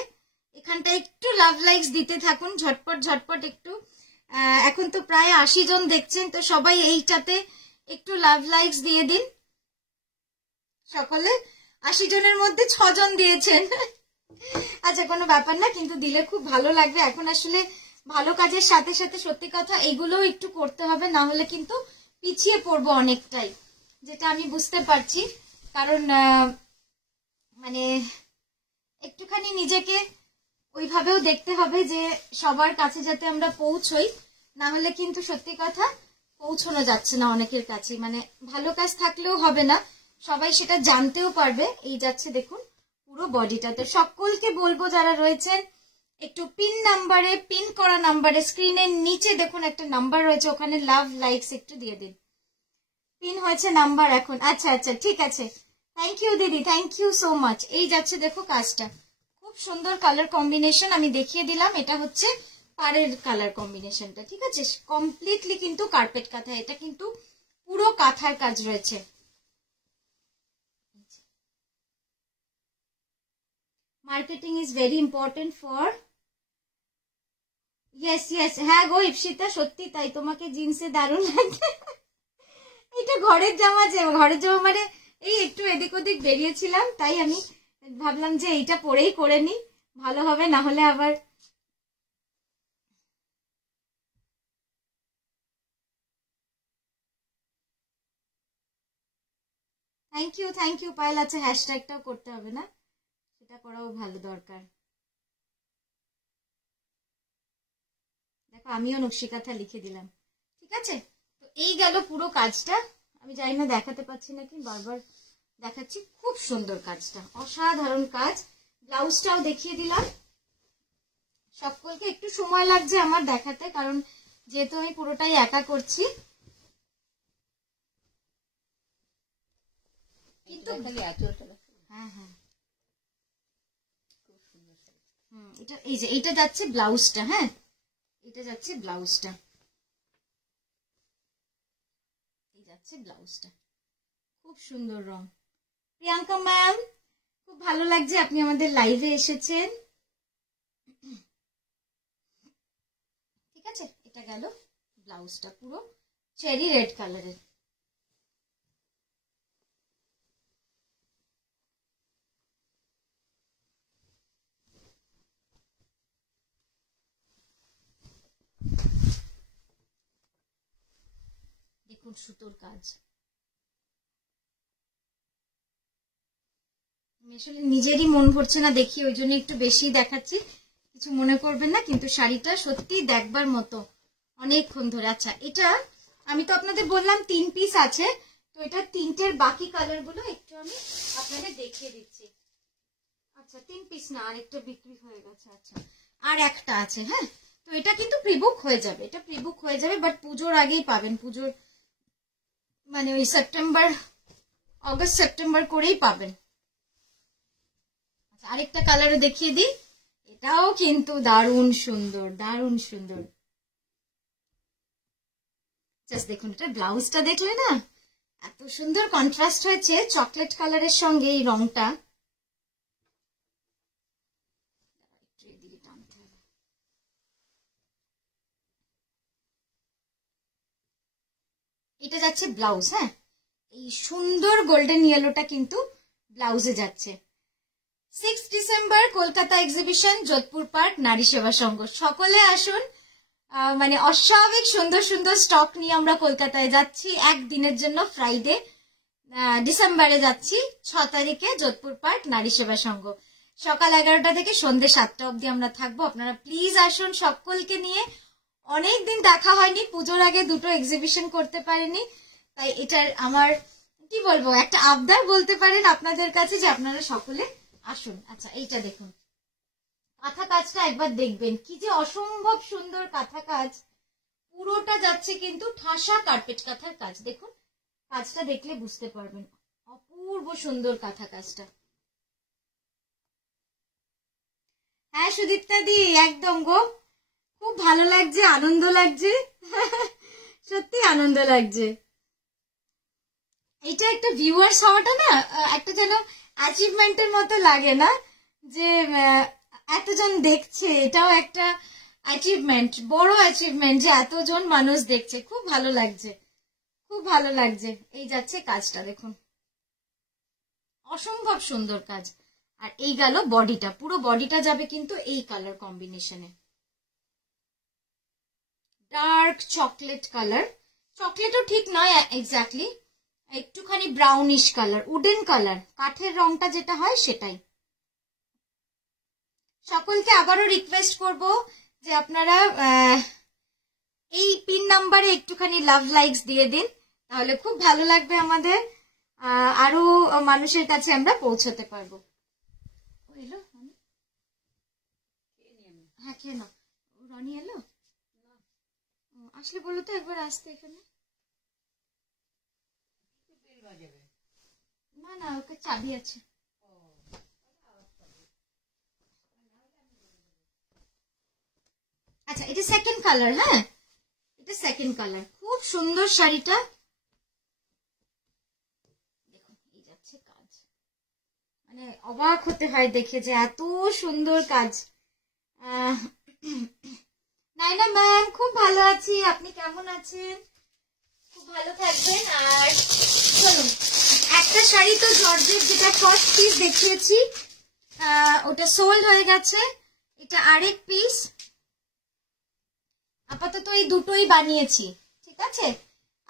এখানটা একটু লাভ লাইকস দিতে থাকুন, ঝটপট ঝটপট একটু। এখন তো প্রায় 80 জন দেখছেন, তো সবাই এইটাতে একটু লাভ লাইকস দিয়ে দিন। সকলে 80 জনের মধ্যে 6 জন দিয়েছেন, আচ্ছা কোনো ব্যাপার না, কিন্তু দিলে খুব ভালো লাগবে। এখন আসলে ভালো কাজের সাথে সাথে সত্যি কথা এগুলোও একটু করতে হবে, না হলে কিন্তু পিছিয়ে পড়বো অনেকটাই। যেটা আমি বুঝতে পারছি, কারণ মানে একটুখানি নিজেকে ওইভাবেও দেখতে হবে যে সবার কাছে যাতে আমরা পৌঁছই, না হলে কিন্তু সত্যি কথা পৌঁছানো যাচ্ছে না অনেকের কাছে। মানে ভালো কাজ থাকলেও হবে না, সবাই সেটা জানতেও পারবে। এই যাচ্ছে দেখুন পুরো বডিটাতে। সকলকে বলবো যারা রয়েছেন একটু পিন নাম্বারে, পিন করা নাম্বারে, স্ক্রিনের নিচে দেখুন একটা নাম্বার রয়েছে, ওখানে লাভ লাইকস একটু দিয়ে দিন। পিন হয়েছে নাম্বার এখন। আচ্ছা আচ্ছা ঠিক আছে, থ্যাংক ইউ দিদি, থ্যাংক ইউ সো মাচ। এই যাচ্ছে দেখো কাজটা, খুব সুন্দর কালার কম্বিনেশন আমি দেখিয়ে দিলাম। এটা হচ্ছে পাড়ের কালার কম্বিনেশনটা, ঠিক আছে? কমপ্লিটলি কিন্তু কার্পেট কাঁথা, এটা কিন্তু পুরো কাঁথার কাজ রয়েছে। Marketing is very important for, yes yes, হ্যাঁ গো ইপসিতা সত্যি তাই, তোমাকে জিন্সে দারুণ লাগে। এটা ঘরের জামা, যে ঘরের জামা মানে এই একটু এদিক ওদিক বেরিয়েছিলাম, তাই আমি ভাবলাম যে এইটা পরেই করে নি, ভালো হবে, না হলে আবার। Thank you Payel. আচ্ছা হ্যাশট্যাগটাও করতে হবে না, সেটা করাও ভালো দরকার। দেখো আমিও নকশিকাঁথা লিখে দিলাম, ঠিক আছে? তো এই গেল পুরো কাজটা। আমি জানি না দেখাতে পাচ্ছি নাকি, বারবার দেখাচ্ছি। খুব সুন্দর কাজটা, অসাধারণ কাজ। ব্লাউজটাও দেখিয়ে দিলাম। সকলকে একটু সময় লাগছে আমার দেখাতে, কারণ যেহেতু আমি পুরোটাই একা করছি। কিন্তু হ্যাঁ হ্যাঁ এটা এই যে এইটা যাচ্ছে ব্লাউজটা, হ্যাঁ এটা যাচ্ছে ব্লাউজটা, এই যাচ্ছে ব্লাউজটা। খুব সুন্দর রং। প্রিয়াঙ্কা ম্যাম খুব ভালো লাগছে আপনি আমাদের লাইভে এসেছেন, ঠিক আছে? এটা গেল ব্লাউজটা, পুরো চেরি রেড কালারের। দেখুন সুতোর কাজ, আসলে নিজেরই মন ভরছে না দেখি, ওই জন্য একটু বেশি দেখাচ্ছি, কিছু মনে করবেন না। কিন্তু শাড়িটা সত্যি দেখবার মতো অনেকক্ষণ ধরে। আচ্ছা এটা আমি তো আপনাদের বললাম 3 পিস আছে, তো এটা 3টের বাকি কালার গুলো একটু আমি আপনাদের দেখিয়ে দিচ্ছি। আচ্ছা 3 পিস না, আরেকটা বিক্রি হয়ে গেছে। আচ্ছা আর একটা আছে, হ্যাঁ। তো এটা কিন্তু প্রিবুক হয়ে যাবে, এটা প্রিবুক হয়ে যাবে, বাট পুজোর আগেই পাবেন। পুজোর মানে ওই সেপ্টেম্বর, অগস্ট সেপ্টেম্বর করেই পাবেন। আচ্ছা আরেকটা কালারও দেখিয়ে দিই, এটাও কিন্তু দারুণ সুন্দর, দারুণ সুন্দর। জাস্ট দেখুন, এটা ব্লাউজটা দেখলে না এত সুন্দর কন্ট্রাস্ট হয়েছে চকলেট কালারের সঙ্গে এই রংটা। এটা যাচ্ছে ব্লাউজ, হ্যাঁ এই সুন্দর গোল্ডেন ইয়েলোটা কিন্তু ব্লাউজে যাচ্ছে। 6 December Kolkata exhibition, Jodhpur park, নারী সেবা সংঘ। সকলে আসুন, মানে অস্বাভাবিক সুন্দর সুন্দর স্টক নিয়ে আমরা কলকাতায় যাচ্ছি একদিনের জন্য। ফ্রাইডে ডিসেম্বরে যাচ্ছি 6 তারিখে যোধপুর পার্ক, নারী সেবা সংঘ। সকাল 11টা থেকে সন্ধ্যে 7টা অবধি আমরা থাকবো। আপনারা প্লিজ আসুন সকলকে নিয়ে। অনেকদিন দেখা হয়নি, পুজোর আগে দুটো এক্সিবিশন করতে পারিনি, তাই এটার আমার কি বলবো একটা আবদার বলতে পারেন আপনাদের কাছে যে আপনারা সকলে আসুন। আচ্ছা এইটা দেখুন, কাঁথা কাজটা একবার দেখবেন, কি যে অসম্ভব সুন্দর কাঁথা কাজ। পুরোটা যাচ্ছে কিন্তু ঠাসা কার্পেট কাঁথার কাজ। দেখুন কাজটা দেখলে বুঝতে পারবেন, অপূর্ব সুন্দর কাঁথা কাজটা। হ্যাঁ সুদীপ্তা দি একদম গো, খুব ভালো লাগছে, আনন্দ লাগছে, সত্যি আনন্দ লাগছে। এটা একটা ভিউয়ার্স হওয়াটা না একটা যেন অ্যাচিভমেন্টের মতো লাগে না, যে এতজন দেখছে, এটাও একটা অ্যাচিভমেন্ট, বড় অ্যাচিভমেন্ট যে এতজন মানুষ দেখছে। খুব ভালো লাগছে, খুব ভালো লাগছে। এই যাচ্ছে কাজটা দেখুন, অসম্ভব সুন্দর কাজ। আর এই গেল বডিটা, পুরো বডিটা যাবে কিন্তু এই কালার কম্বিনেশনে, ডার্ক চকলেট কালার। চকলেটও ঠিক নয় এক্স্যাক্টলি, একটুখানি ব্রাউনিশ কালার, উডেন কালার, কাঠের রংটা যেটা হয় সেটাই। সকলকে আবারও রিকোয়েস্ট করব যে আপনারা এই পিন নাম্বারে একটুখানি লাভ লাইকস দিয়ে দিন, তাহলে খুব ভালো লাগবে আমাদের, আরো মানুষের কাছে আমরা পৌঁছতে পারবো। হ্যাঁ খেয়ে নাও। রনি এলো? আসলে বলো তো একবার আসতে এখানে। না না, ওকে চাবি আছে। আচ্ছা, এটা সেকেন্ড কালার। হ্যাঁ, এটা সেকেন্ড কালার। খুব সুন্দর শাড়িটা। দেখুন, এই যাচ্ছে কাজ, মানে অবাক হতে হয় দেখে যে এত সুন্দর কাজ। নাইনা ম্যাম, খুব ভালো আছি, আপনি কেমন আছেন? খুব ভালো থাকবেন। আর চলুন, একটা শাড়ি তো জর্জেট, যেটা ফার্স্ট পিস দেখিয়েছি, ওটা সোল্ড হয়ে গেছে। এটা আরেক পিস। আপাতত এই দুটোই বানিয়েছি, ঠিক আছে?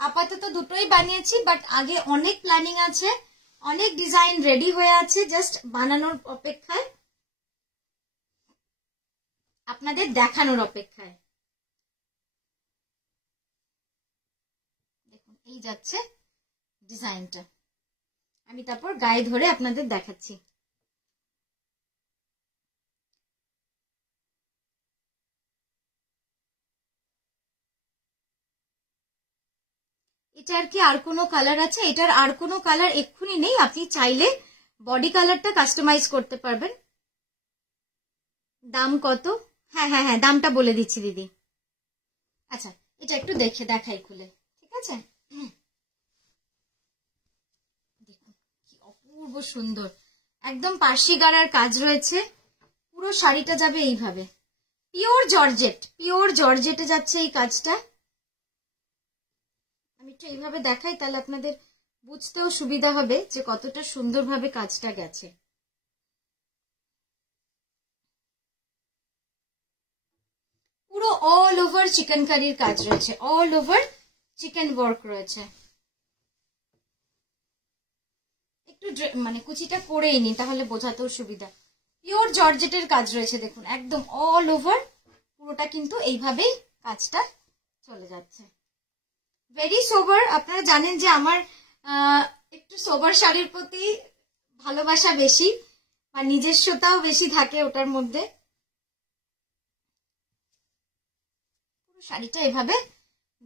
আপাতত দুটোই বানিয়েছি, বাট আগে অনেক প্ল্যানিং আছে, অনেক ডিজাইন রেডি হয়ে আছে, জাস্ট বানানোর অপেক্ষায়, আপনাদের দেখানোর অপেক্ষায়। দেখুন, এই যাচ্ছে ডিজাইনটা। আমি তারপর গায়ে ধরে আপনাদের দেখাচ্ছি। এটার কি আর কোনো কালার আছে? এটার আর কোনো কালার এক্ষুনি নেই, আপনি চাইলে বডি কালারটা কাস্টমাইজ করতে পারবেন। দাম কত? হ্যাঁ হ্যাঁ হ্যাঁ, দামটা বলে দিচ্ছি দিদি। আচ্ছা, এটা একটু দেখাই খুলে, ঠিক আছে? দেখুন কি অপূর্ব সুন্দর, একদম পার্সি গাড়ার কাজ রয়েছে। পুরো শাড়িটা যাবে এইভাবে, পিওর জর্জেট, পিওর জর্জেটে যাচ্ছে এই কাজটা। আমি একটু এইভাবে দেখাই, তাহলে আপনাদের বুঝতেও সুবিধা হবে যে কতটা সুন্দরভাবে কাজটা গেছে। পুরো অল ওভার চিকেন কারির কাজ রয়েছে, অল ওভার চিকেন ওয়ার্ক রয়েছে। একটু মানে কুচিটা করেই নি, তাহলে বোঝাতেও সুবিধা। পিওর জর্জেটের কাজ রয়েছে, দেখুন একদম অল ওভার পুরোটা কিন্তু এইভাবেই কাজটা চলে যাচ্ছে। ভেরি সোবার। আপনারা জানেন যে আমার একটু সোবার শাড়ির প্রতি ভালোবাসা বেশি, বা নিজস্বতাও বেশি থাকে ওটার মধ্যে। পুরো শাড়িটা এভাবে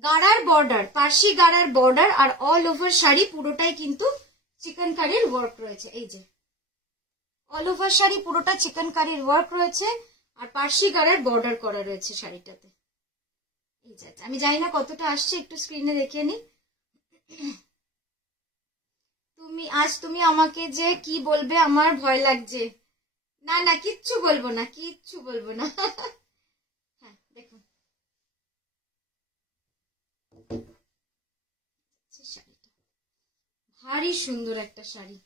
গাড়ার বর্ডার, পার্সি গাড়ার বর্ডার, আর অল ওভার শাড়ি পুরোটাই কিন্তু চিকেন কারির ওয়ার্ক রয়েছে। এই যে অল ওভার শাড়ি পুরোটা চিকেন কারির ওয়ার্ক রয়েছে, আর পার্সি গাড়ার বর্ডার করা রয়েছে শাড়িটাতে। এই যে আমি জানি না কতটা আসছে, একটু স্ক্রিনে দেখে নি। তুমি আমাকে যে কি বলবে, আমার ভয় লাগছে। না না, কিচ্ছু বলবো না, কিচ্ছু বলবো না। হ্যাঁ দেখুন শাড়িটা, ভারী সুন্দর একটা শাড়ি।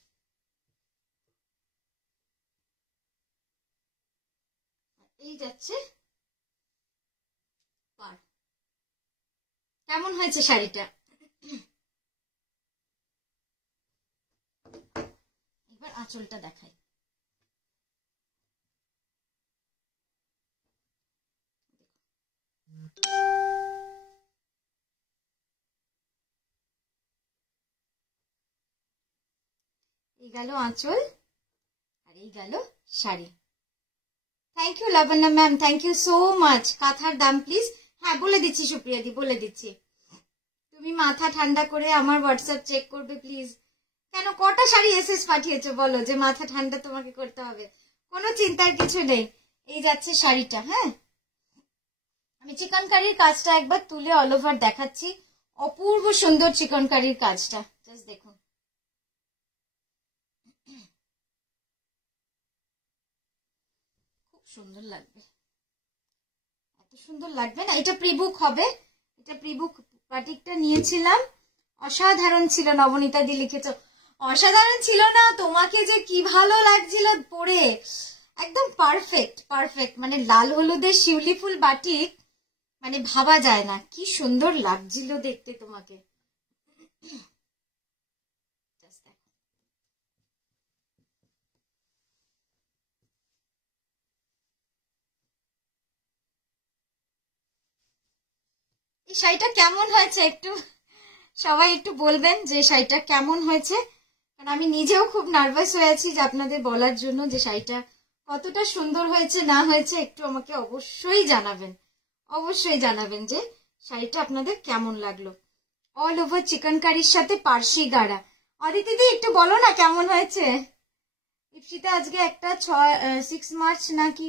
এই যাচ্ছে পার। কেমন হয়েছে শাড়িটা? এবার আঁচলটা দেখাই। এই গেল আঁচল, আর এই গেল শাড়ি। Thank you Labanya ma'am, thank you so much. কাঁথার দাম প্লিজ? হ্যাঁ বলে দিচ্ছি সুপ্রিয়া দি, বলে দিচ্ছি। তুমি মাথা ঠান্ডা করে আমার হোয়াটসঅ্যাপ চেক করবে প্লিজ। কেন, কটা শাড়ি এসএস পাঠিয়েছো বলো যে মাথা ঠান্ডা তোমাকে করতে হবে? কোনো চিন্তার কিছু নেই। এই যাচ্ছে শাড়িটা। হ্যাঁ, আমি চিকন কারির কাজটা একবার তুলে অল ওভার দেখাচ্ছি। অপূর্ব সুন্দর চিকন কারির কাজটা, জাস্ট দেখুন। খুব সুন্দর লাগবে, এত সুন্দর লাগবে না? এটা প্রিবুক হবে, এটা প্রিবুক বাটিকটা নিয়েছিলাম, অসাধারণ ছিল। নবনীতা দি লিখেছ অসাধারণ ছিল না? তোমাকে যে কি ভালো লাগছিল পরে, একদম পারফেক্ট পারফেক্ট। মানে লাল হলুদের শিউলি ফুল বাটিক, মানে ভাবা যায় না, কি সুন্দর লাগছিল দেখতে তোমাকে। গর্জিয়াস। দেখো এই শাড়িটা কেমন হয়েছে একটু সবাই একটু বলবেন যে শাড়িটা কেমন হয়েছে, কারণ আমি নিজেও খুব নার্ভাস হয়ে আছি যে আপনাদের বলার জন্য যে শাড়িটা কতটা সুন্দর হয়েছে না হয়েছে। একটু আমাকে অবশ্যই জানাবেন যে শাড়িটা আপনাদের কেমন লাগলো। অল ওভার চিকেন কারির সাথে পার্সি গাড়া। অদিতি দি একটু বলো না কেমন হয়েছে। ইপসিতা আজকে একটা 6 মার্চ নাকি,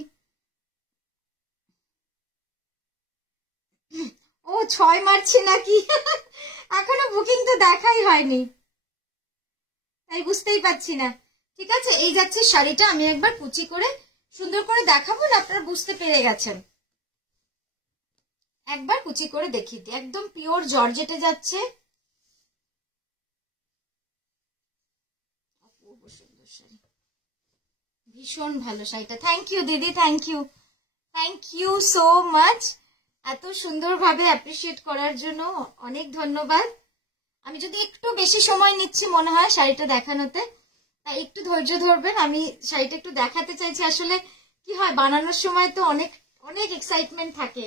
ও 6 মার্চ নাকি এখনো বুকিং তো দেখাই হয়নি, তাই বুঝতেই পারছি না। ঠিক আছে, এই যাচ্ছে শাড়িটা, আমি একবার কুচি করে সুন্দর করে দেখাবো না, আপনারা বুঝতে পেরে গেছেন। একবার কুচি করে দেখিয়ে দিই, একদম পিওর জর্জেটে যাচ্ছে, অপূর্ব সুন্দর শাড়ি, ভীষণ ভালো শাড়িটা। থ্যাংক ইউ দিদি, থ্যাংক ইউ সো মাচ, এত সুন্দরভাবে অ্যাপ্রিসিয়েট করার জন্য অনেক ধন্যবাদ। আমি যদি একটু বেশি সময় নিচ্ছি মনে হয় শাড়িটা দেখানোতে, তাই একটু ধৈর্য ধরবেন। আমি শাড়িটা একটু দেখাতে চাইছি। আসলে কি হয়, বানানোর সময় তো অনেক অনেক এক্সাইটমেন্ট থাকে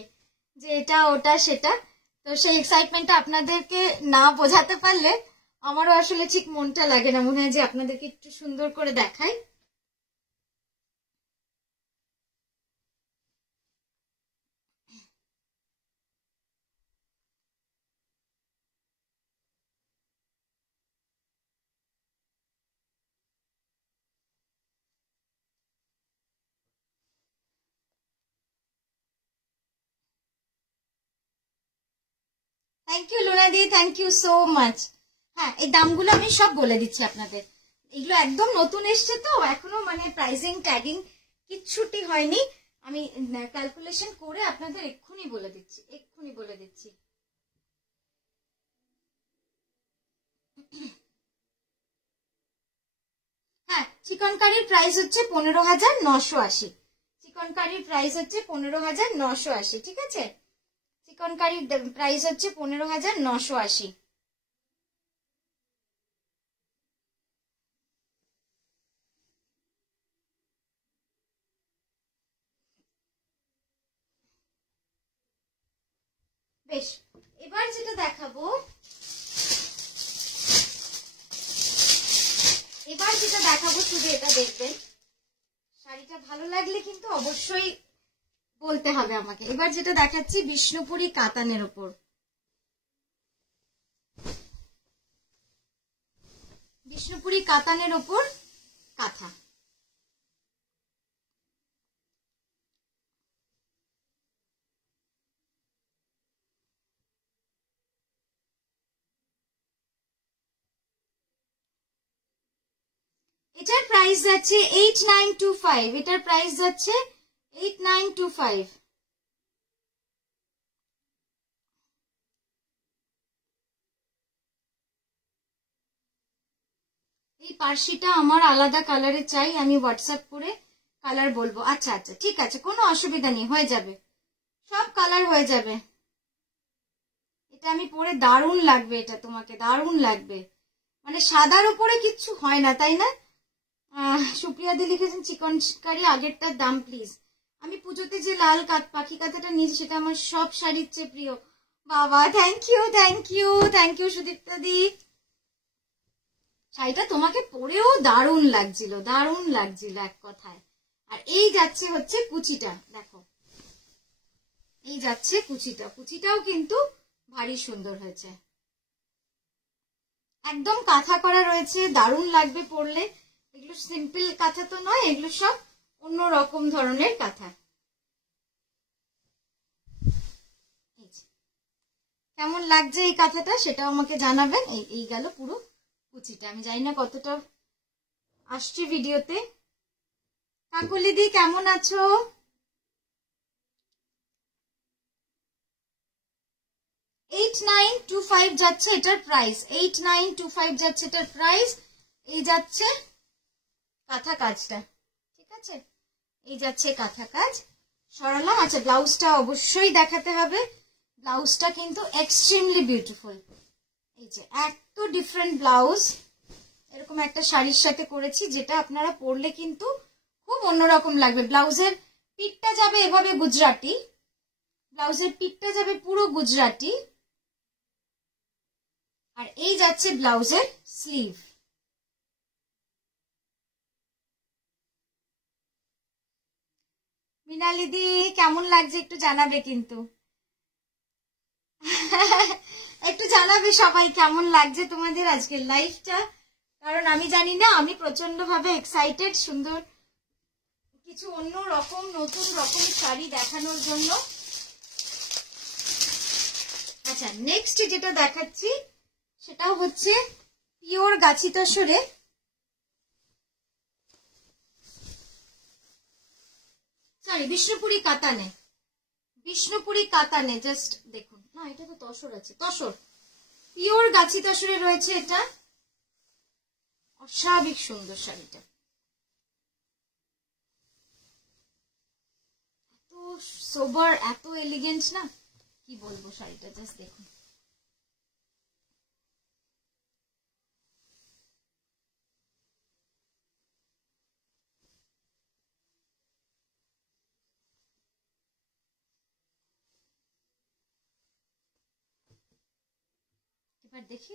যে এটা ওটা সেটা, তো সেই এক্সাইটমেন্টটা আপনাদেরকে না বোঝাতে পারলে আমারও আসলে ঠিক মনটা লাগে না, মনে হয় যে আপনাদেরকে একটু সুন্দর করে দেখাই। থ্যাংক ইউ লুনাদি, থ্যাংক ইউ সো মাচ। হ্যাঁ, এই দামগুলো আমি সব বলে দিচ্ছি আপনাদের, এগুলো একদম নতুন এসছে তো, এখনো মানে প্রাইসিং ট্যাগিং কিচ্ছুটি হয়নি। আমি ক্যালকুলেশন করে আপনাদের এক্ষুনি বলে দিচ্ছি। হ্যাঁ, চিকন কারির প্রাইস হচ্ছে 15,980। চিকন কারির প্রাইস হচ্ছে 15,980। ঠিক আছে, চিকন কারির প্রাইস হচ্ছে 15,980। বেশ, এবার যেটা দেখাবো শুধু এটা দেখবেন, শাড়িটা ভালো লাগলে কিন্তু অবশ্যই বলতে হবে আমাকে। এবার যেটা দেখাচ্ছি বিষ্ণুপুরি কাতানের ওপর, বিষ্ণুপুরি কাতানের ওপর কাঁথা। এটার প্রাইস যাচ্ছে 8925, এটার প্রাইস যাচ্ছে 8925। এই পার্সিটা আমার আলাদা কালারে চাই, আমি হোয়াটসঅ্যাপ করে কালার বলবো। আচ্ছা আচ্ছা, ঠিক আছে, কোনো অসুবিধা নেই, হয়ে যাবে, সব কালার হয়ে যাবে। এটা আমি পরে দারুণ লাগবে, এটা তোমাকে দারুণ লাগবে, মানে সাদার উপরে কিচ্ছু হয় না, তাই না? সুপ্রিয়া দি লিখেছেন চিকন কারি আগেরটার দাম প্লিজ। আমি পুজোতে যে লাল পাখি কাঁথাটা নিয়েছি সেটা আমার সব শাড়ির চেয়ে প্রিয়। বাবা, থ্যাংক ইউ সুদীপ্তা দি। শাড়িটা তোমাকে পরেও দারুণ লাগছিল এক কথায়। আর এই যাচ্ছে হচ্ছে কুচিটা, দেখো এই যাচ্ছে কুচিটাও কিন্তু ভারী সুন্দর হয়েছে, একদম কাঁথা করা রয়েছে, দারুণ লাগবে পরলে। এগুলো সিম্পল কাঁথা তো নয়, এগুলো সব অন্য রকম ধরনের কাঁথা। কেমন লাগছে এই কাঁথাটা সেটাও আমাকে জানাবেন। এই গেল পুরো কুচিটা, আমি জানি না কতটা আসছে ভিডিওতে। কাকুলি দি কেমন আছো? $8925 যাচ্ছে এটার প্রাইস, 8925 যাচ্ছে এটার প্রাইস। এই যাচ্ছে কাঁথা কাজটা, ঠিক আছে, এই যাচ্ছে কাঁথা কাজ সরালাম। আচ্ছা, ব্লাউজটা অবশ্যই দেখাতে হবে, ব্লাউজটা কিন্তু এক্সট্রিমলি বিউটিফুল। এই যে এত ডিফারেন্ট ব্লাউজ, এরকম একটা শাড়ির সাথে করেছি, যেটা আপনারা পরলে কিন্তু খুব অন্যরকম লাগবে। ব্লাউজের পিঠটা যাবে এভাবে গুজরাটি, ব্লাউজের পিঠটা যাবে পুরো গুজরাটি, আর এই যাচ্ছে ব্লাউজের স্লিভ। মৃণালিদি কেমন লাগছে একটু জানাবে কিন্তু, একটু জানাবে সবাই কেমন লাগছে তোমাদের আজকের লাইফটা, কারণ আমি জানি না, আমি প্রচন্ড ভাবে এক্সাইটেড সুন্দর কিছু অন্য রকম নতুন রকম শাড়ি দেখানোর জন্য। আচ্ছা, নেক্সট যেটা দেখাচ্ছি সেটা হচ্ছে পিওর গাছি তসরে, সরি বিষ্ণুপুরি কাতানে, বিষ্ণুপুরি কাতানে, জাস্ট দেখুন না, এটা তো তসর আছে, তসর, পিওর গাছি তসরে রয়েছে এটা। অস্বাভাবিক সুন্দর শাড়িটা, এত সোবার, এত এলিগেন্ট না, কি বলবো শাড়িটা, জাস্ট দেখুন। এবার দেখি,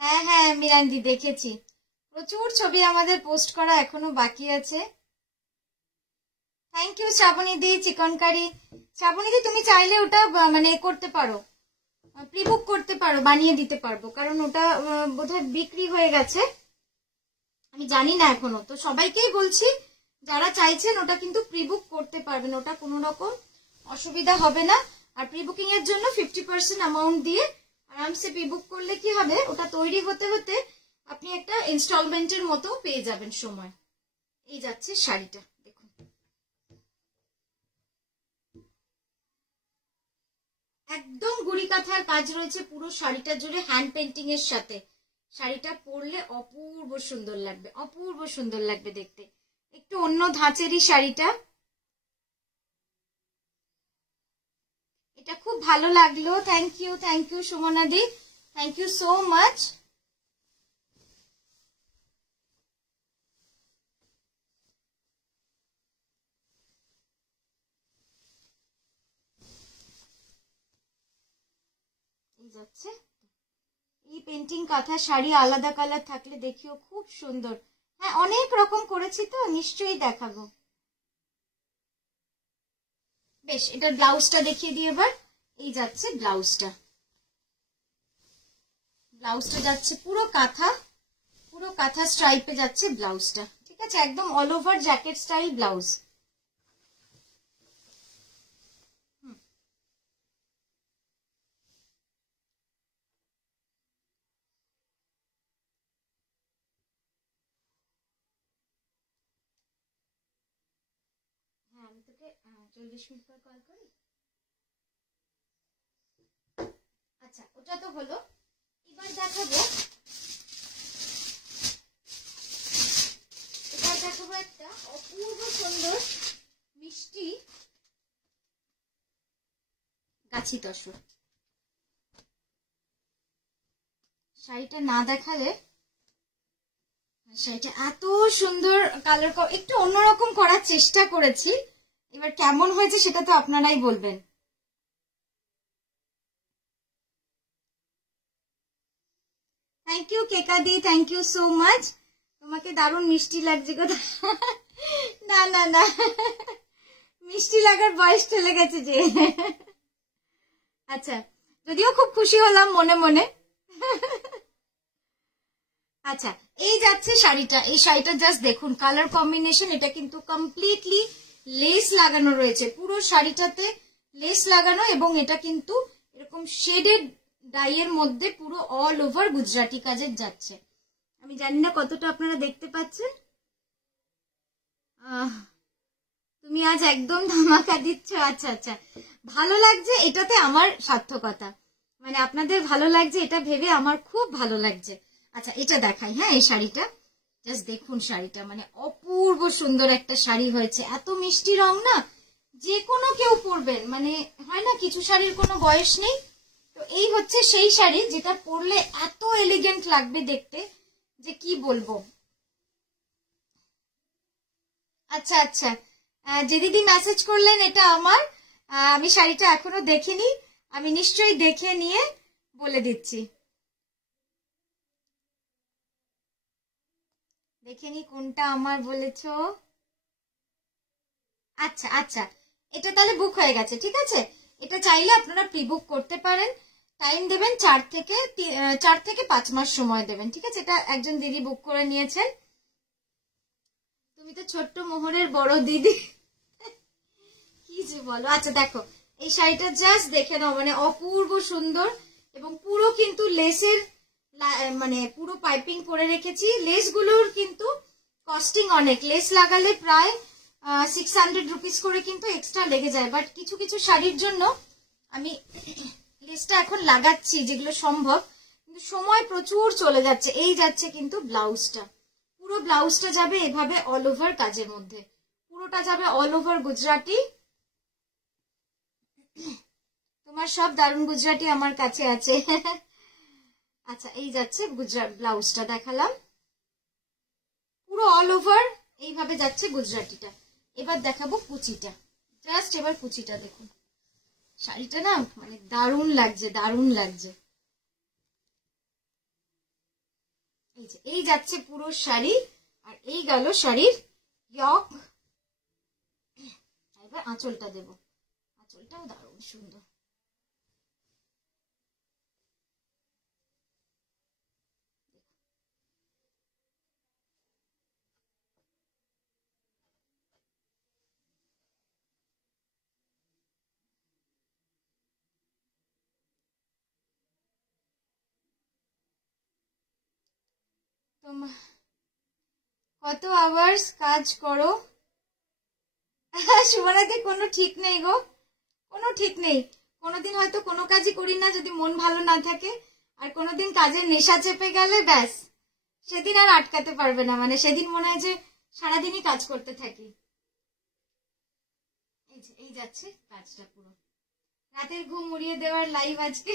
হ্যাঁ হ্যাঁ মিরান্দি দেখেছি, প্রচুর ছবি আমাদের পোস্ট করা এখনো বাকি আছে। থ্যাংক ইউ শ্রাবণীদি, চিকন কারি। শ্রাবণীদি তুমি চাইলে ওটা মানে করতে পারো, প্রিবুক করতে পারো, বানিয়ে দিতে পারবো, কারণ ওটা বোধহয় বিক্রি হয়ে গেছে, আমি জানি না এখনো। তো সবাইকেই বলছি যারা চাইছেন ওটা কিন্তু প্রিবুক করতে পারবেন, ওটা কোনো রকম অসুবিধা হবে না। আর প্রিবুকিং এর জন্য 50% অ্যামাউন্ট দিয়ে আরামসে প্রিবুক করলে কি হবে, ওটা তৈরি হতে হতে আপনি একটা ইনস্টলমেন্টের মতো পেয়ে যাবেন সময়। এই যাচ্ছে শাড়িটা, দেখুন একদম গুড়ি কাঁথার কাজ রয়েছে পুরো শাড়িটা জুড়ে, হ্যান্ড পেন্টিং এর সাথে। শাড়িটা পরলে অপূর্ব সুন্দর লাগবে, অপূর্ব সুন্দর লাগবে দেখতে, একটু অন্য ধাঁচেরই শাড়িটা। এটা খুব ভালো লাগলো, থ্যাংক ইউ সুমনাদি, থ্যাংক ইউ সো মাচ। এই যাচ্ছে, এই পেন্টিং কাঁথা শাড়ি আলাদা কালার থাকলে দেখিও খুব সুন্দর। হ্যাঁ অনেক রকম করেছি তো, নিশ্চয়ই দেখাবো। বেশ, এটার ব্লাউজটা দেখিয়ে দিই এবার। এই যাচ্ছে ব্লাউজটা, ব্লাউজটা যাচ্ছে পুরো কাঁথা স্ট্রাইপে যাচ্ছে ব্লাউজটা, ঠিক আছে, একদম all over jacket style blouse. হ্যাঁ আমি তোকে 40 মিনিট পর কল করি। আচ্ছা ওটা তো হলো, এবার দেখাবো, একটা অপূর্ব সুন্দর মিষ্টি গাছি তসর। শাড়িটা না দেখালে, শাড়িটা এত সুন্দর কালার, একটু অন্যরকম করার চেষ্টা করেছি, এবার কেমন হয়েছে সেটা তো আপনারাই বলবেন। থ্যাংক ইউ কেকাদি, থ্যাংক ইউ সো মাচ, তোমাকে দারুণ মিষ্টি লাগছে গো। না না না, মিষ্টি লাগার বয়স চলে গেছে যে। আচ্ছা, যদিও খুব খুশি হলাম মনে মনে। আচ্ছা, এই যাচ্ছে শাড়িটা, এই শাড়িটা জাস্ট দেখুন কালার কম্বিনেশন, এটা কিন্তু কমপ্লিটলি লেস লাগানো রয়েছে, পুরো শাড়িটাতে লেস লাগানো, এবং এটা কিন্তু এরকম শেডেড ডাইয়ের মধ্যে পুরো অল ওভার গুজরাটি কাজের যাচ্ছে। আমি জানি না কতটা আপনারা দেখতে পাচ্ছেন। তুমি আজ একদম ধামাকা দিচ্ছ। আচ্ছা আচ্ছা, ভালো লাগছে, এটাতে আমার সার্থকতা, মানে আপনাদের ভালো লাগছে এটা ভেবে আমার খুব ভালো লাগছে। আচ্ছা এটা দেখাই, হ্যাঁ এই শাড়িটা, জাস্ট দেখুন শাড়িটা, মানে অপূর্ব সুন্দর একটা শাড়ি হয়েছে। এত মিষ্টি রং না, যে কোনো কেউ পরবেন, মানে হয় না কিছু শাড়ির কোনো বয়স নেই। তো এই হচ্ছে সেই শাড়ি যেটা পরলে এত এলিগেন্ট লাগবে দেখতে যে কি বলবো। আচ্ছা আচ্ছা, যে দিদি মেসেজ করলেন এটা আমার, আমি শাড়িটা এখনো দেখিনি, আমি নিশ্চয়ই দেখে নিয়ে বলে দিচ্ছি। দেখে নি কোনটা আমার বলেছো। আচ্ছা আচ্ছা, এটা তাহলে বুক হয়ে গেছে, ঠিক আছে। এটা চাইলে আপনারা প্রি বুক করতে পারেন। টাইম দেবেন 4 থেকে 5 মাস সময় দেবেন, ঠিক আছে। এটা একজন দিদি বুক করে নিয়েছেন। তুমি তো ছোট্ট মোহরের বড় দিদি, কি যে বলো। আচ্ছা দেখো, এই শাড়িটা জাস্ট দেখে নাও, মানে অপূর্ব সুন্দর, এবং পুরো কিন্তু লেসের মানে পুরো পাইপিং করে রেখেছি। লেসগুলোর কিন্তু কস্টিং অনেক, লেস লাগালে প্রায় 600 রুপিস করে কিন্তু এক্সট্রা লেগে যায়। বাট কিছু কিছু শাড়ির জন্য আমি লেসটা এখন লাগাচ্ছি যেগুলো সম্ভব, কিন্তু সময় প্রচুর চলে যাচ্ছে। এই যাচ্ছে কিন্তু ব্লাউজটা, পুরো ব্লাউজটা যাবে এভাবে অল ওভার কাজের মধ্যে, পুরোটা যাবে অল ওভার গুজরাটি। তোমার সব দারুণ গুজরাটি আমার কাছে আছে। আচ্ছা, এই যাচ্ছে গুজরাট ব্লাউজটা দেখালাম, পুরো অল ওভার এইভাবে যাচ্ছে গুজরাটিটা। এবার দেখাবো কুচিটা, জাস্ট এবার কুচিটা দেখুন। শাড়িটা না মানে দারুণ লাগছে, দারুণ লাগছে। এই যাচ্ছে পুরো শাড়ি, আর এই গেল শাড়ির ইয়ক। এবার আঁচলটা দেব, আঁচলটাও দারুণ সুন্দর। কত আওয়ার্স কাজ করো শুভরাতে? কোনো ঠিক নেই গো, কোনো ঠিক নেই। কোনোদিন হয়তো কোনো কাজই করি না যদি মন ভালো না থাকে, আর কোনোদিন কাজের নেশা চেপে গেলে ব্যাস সেদিন আর আটকাতে পারবে না, মানে সেদিন মনে হয় যে সারাদিনই কাজ করতে থাকি। এই যাচ্ছে কাজটা পুরো, রাতের ঘুম উড়িয়ে দেওয়ার লাইভ আজকে।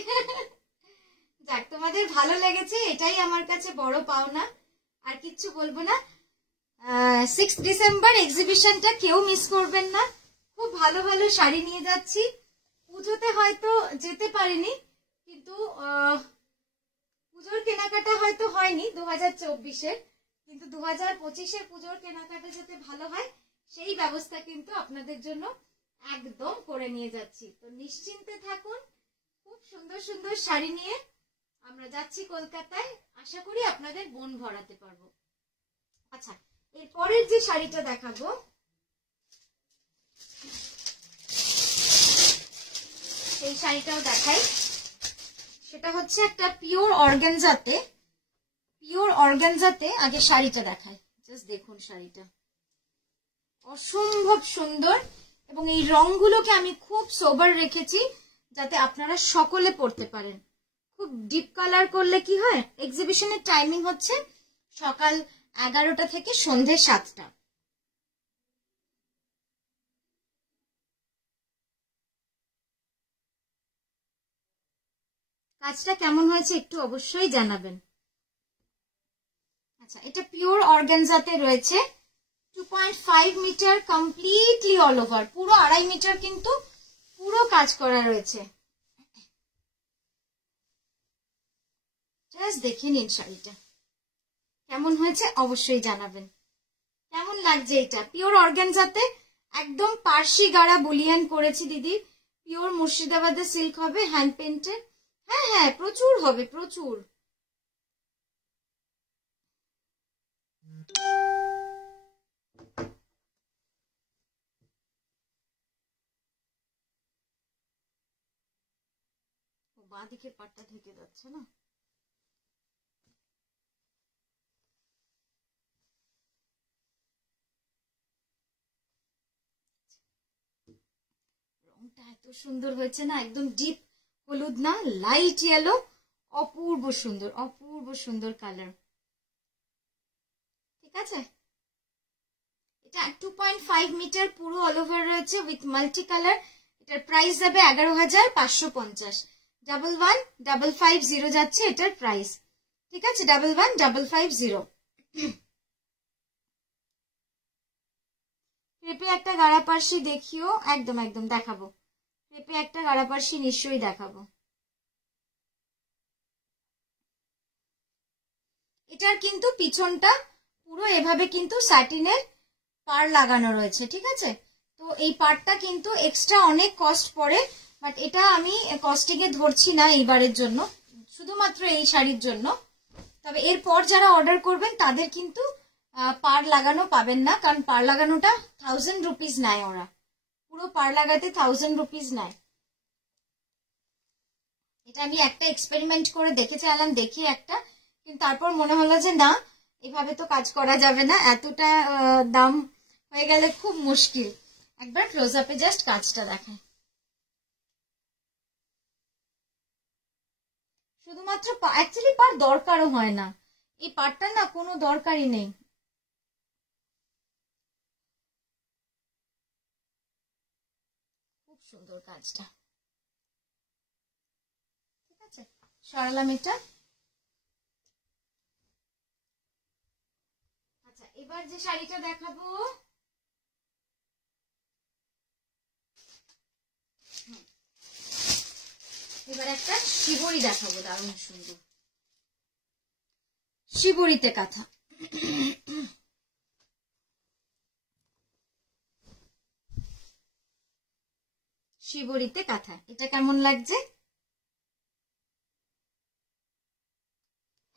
যাক, তোমাদের ভালো লেগেছে, এটাই আমার কাছে বড় পাওনা, আর কিচ্ছু বলবো না। 6 ডিসেম্বর এক্সিবিশনটা কেউ মিস করবেন না, খুব ভালো ভালো শাড়ি নিয়ে যাচ্ছি। পুজোতে হয়তো যেতে পারিনি, কিন্তু পুজোর কেনাকাটা হয়তো হয়নি 2024-এর, কিন্তু 2025-এর পুজোর কেনাকাটা যাতে ভালো হয় সেই ব্যবস্থা কিন্তু আপনাদের জন্য একদম করে নিয়ে যাচ্ছি। তো নিশ্চিন্তে থাকুন, খুব সুন্দর সুন্দর শাড়ি নিয়ে আমরা যাচ্ছি কলকাতায়, আশা করি আপনাদের মন ভরাতে পারবো। আচ্ছা, এরপরের যে শাড়িটা দেখাবো সেই শাড়িটাও দেখাই। সেটা হচ্ছে একটা পিওর অর্গানজাতে। আগে শাড়িটা দেখাই, জাস্ট দেখুন শাড়িটা অসম্ভব সুন্দর, এবং এই রংগুলোকে আমি খুব সোবার রেখেছি যাতে আপনারা সকলে পরতে পারেন। খুব ডিপ কালার করলে কি হয়, এক্সিবিশনের টাইমিং হচ্ছে সকাল 11টা থেকে সন্ধ্যে 7টা। কাজটা কেমন হয়েছে একটু অবশ্যই জানাবেন। আচ্ছা, এটা পিওর অর্গানজাতে রয়েছে, 2.5 মিটার কমপ্লিটলি অল ওভার, পুরো 2.5 মিটার কিন্তু পুরো কাজ করা রয়েছে। জাস্ট দেখে নিন শাড়িটা কেমন হয়েছে, অবশ্যই জানাবেন কেমন লাগছে। এটা পিওর অর্গানজাতে, একদম পার্সি গাড়া বুলিয়ান করেছি দিদি, পিওর মুর্শিদাবাদের সিল্ক হবে, হ্যান্ড পেন্টেড। হ্যাঁ হ্যাঁ, প্রচুর হবে, প্রচুর। বাঁ দিকের পাটটা ঢেকে যাচ্ছে না, রংটা এত সুন্দর হয়েছে না, একদম ডিপ হলুদ না, লাইট ইয়েলো, অপূর্ব সুন্দর, অপূর্ব সুন্দর কালার। ঠিক আছে, এটা 2.5 মিটার পুরো অল ওভার রয়েছে উইথ মাল্টি কালার। এটার প্রাইস যাবে 11,550। 11,550 যাচ্ছে এটার প্রাইস। ঠিক আছে, 11,550। ক্রেপে একটা গাড়া পার্সি দেখিও, একদম একদম দেখাবো। ক্রেপে একটা গাড়া পার্সি নিশ্চয়ই দেখাবো। এটার কিন্তু পিছনটা পুরো এভাবে কিন্তু স্যাটিনের পার লাগানো রয়েছে। ঠিক আছে, তো এই পারটা কিন্তু এক্সট্রা অনেক কস্ট পড়ে, বাট এটা আমি কস্টিং এ ধরছি না এইবারের জন্য, শুধুমাত্র এই শাড়ির জন্য। তবে এরপর যারা অর্ডার করবেন তাদের কিন্তু পার লাগানো পাবেন না, কারণ পার লাগানোটা 1000 রুপিস নেয় ওরা, পুরো পার লাগাতে 1000 রুপিস নেয়। এটা আমি একটা এক্সপেরিমেন্ট করে দেখে চাইলাম, দেখি একটা, কিন্তু তারপর মনে হলো যে না, এভাবে তো কাজ করা যাবে না, এতটা দাম হয়ে গেলে খুব মুশকিল। একবার ক্লোজ আপে জাস্ট কাজটা দেখায়। শুধুমাত্র অ্যাকচুয়ালি পার দরকারও হয় না, এই পারটা না কোনো দরকারই নেই। খুব সুন্দর কাজটা। ঠিক আছে, সরালাম এটা। আচ্ছা, এবার যে শাড়িটা দেখাবো, এবার একটা শিবরি দেখাবো, দারুণ সুন্দর শিবরিতে কাঁথা। শিবরিতে কাঁথা, এটা কেমন লাগছে?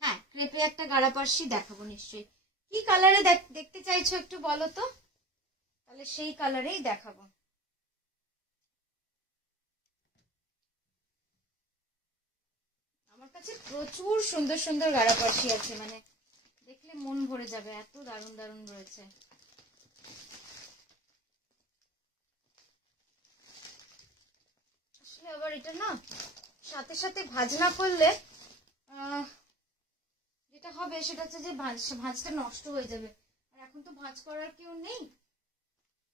হ্যাঁ, ক্রেপে একটা গাড়া পার্সি দেখাবো নিশ্চয়ই। কি কালারে দেখতে চাইছো একটু বলো তো, তাহলে সেই কালারেই দেখাবো। আমার কাছে প্রচুর সুন্দর সুন্দর গাড়া পার্সি আছে, মানে দেখলে মন ভরে যাবে, এত দারুণ দারুণ রয়েছে। আসলে আবার এটা না সাথে সাথে ভাজ না করলে যেটা হবে সেটা হচ্ছে যে ভাজটা নষ্ট হয়ে যাবে, আর এখন তো ভাজ করার কেউ নেই।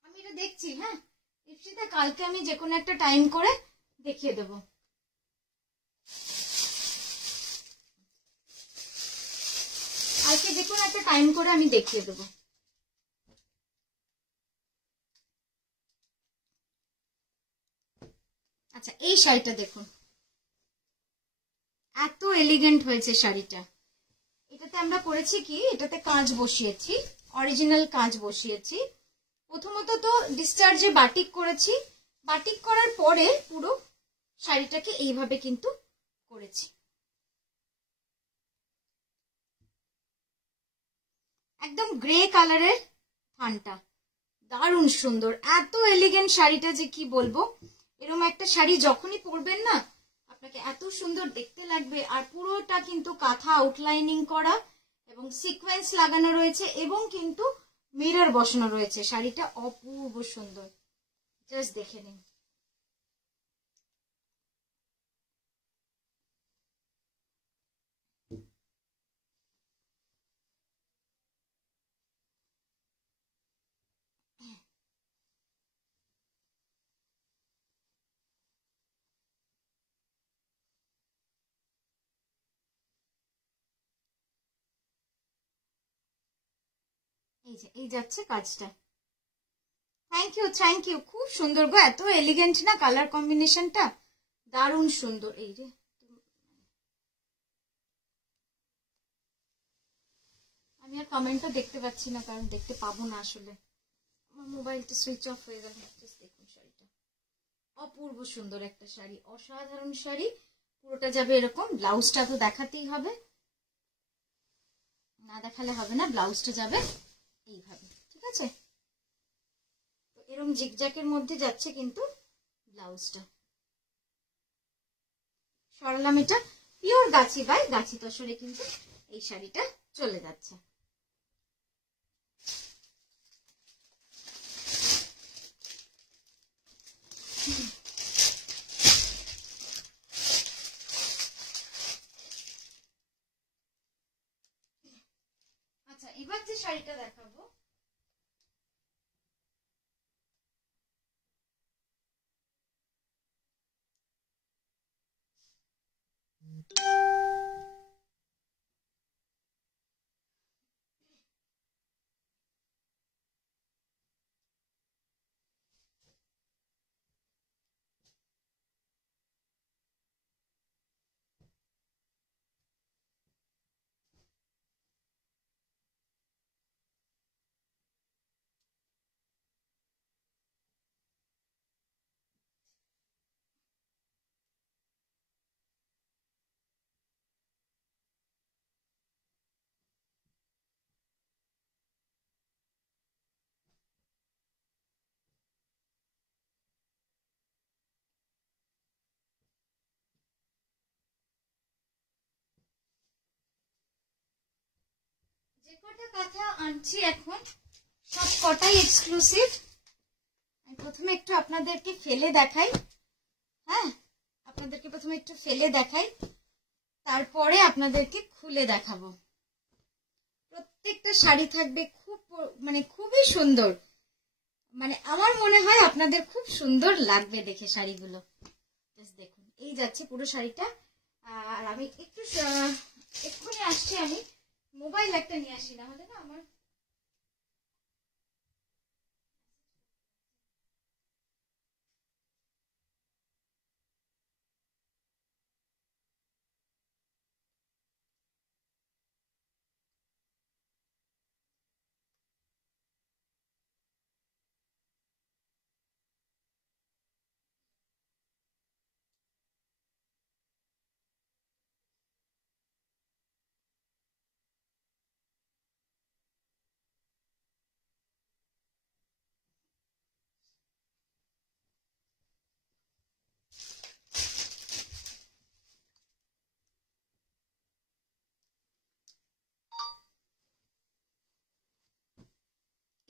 আমি এটা দেখছি, হ্যাঁ ইপসিতে কালকে আমি যে কোনো একটা টাইম করে দেখিয়ে দেবো। কালকে যে কোনো একটা টাইম করে আমি দেখিয়ে দেবো। আচ্ছা, এই শাড়িটা দেখুন, এত এলিগেন্ট হয়েছে শাড়িটা। এটাতে আমরা করেছি কি, এটাতে কাঁচ বসিয়েছি, অরিজিনাল কাঁচ বসিয়েছি। প্রথমত তো ডিসচার্জে বাটিক করেছি, বাটিক করার পরে পুরো শাড়িটাকে এইভাবে কিন্তু করেছি। একদম গ্রে কালারের থানটা, দারুণ সুন্দর, এত এলিগেন্ট শাড়িটা যে কি বলবো। এরকম একটা শাড়ি যখনই পরবেন না, আপনাকে এত সুন্দর দেখতে লাগবে। আর পুরোটা কিন্তু কাঁথা আউটলাইনিং করা এবং সিকোয়েন্স লাগানো রয়েছে, এবং কিন্তু মিরর বসানো রয়েছে। শাড়িটা অপূর্ব সুন্দর, জাস্ট দেখে নিন। এই যে এই যাচ্ছে কাজটা। থ্যাংক ইউ থ্যাংক ইউ, খুব সুন্দর গো, এত এলিগেন্ট না কালার কম্বিনেশনটা, দারুণ সুন্দর। এই রে, আমি আর কমেন্টটা দেখতে পাচ্ছি না, কারণ দেখতে পাবো না আসলে, আমার মোবাইলটা সুইচ অফ হয়ে গেল। দেখুন শাড়িটা অপূর্ব সুন্দর একটা শাড়ি, অসাধারণ শাড়ি। পুরোটা যাবে এরকম, ব্লাউজটা তো দেখাতেই হবে, না দেখালে হবে না, ব্লাউজটা যাবে এইভাবে। ঠিক আছে, তো এরকম জিগজ্যাকের মধ্যে যাচ্ছে কিন্তু ব্লাউজটা। সরলাম, এটা পিওর গাছি বাই গাছি তসরে কিন্তু এই শাড়িটা চলে যাচ্ছে। আচ্ছা, এবার যে শাড়িটা দেখাবো। যে কটা কথা আনছি এখন সব কটাই এক্সক্লুসিভ। আমি প্রথমে একটু আপনাদেরকে ফেলে দেখাই। হ্যাঁ, আপনাদেরকে প্রথমে একটু ফেলে দেখাই, তারপরে আপনাদেরকে খুলে দেখাবো। প্রত্যেকটা শাড়ি থাকবে খুবই সুন্দর। আমার মনে হয় আপনাদের খুব সুন্দর লাগবে দেখে শাড়িগুলো। দেখুন, এই যাচ্ছে পুরো শাড়িটা। আর আমি একটু এক্ষুনি আসছি, আমি মোবাইল একটা নিয়ে আসি, না হলে না আমার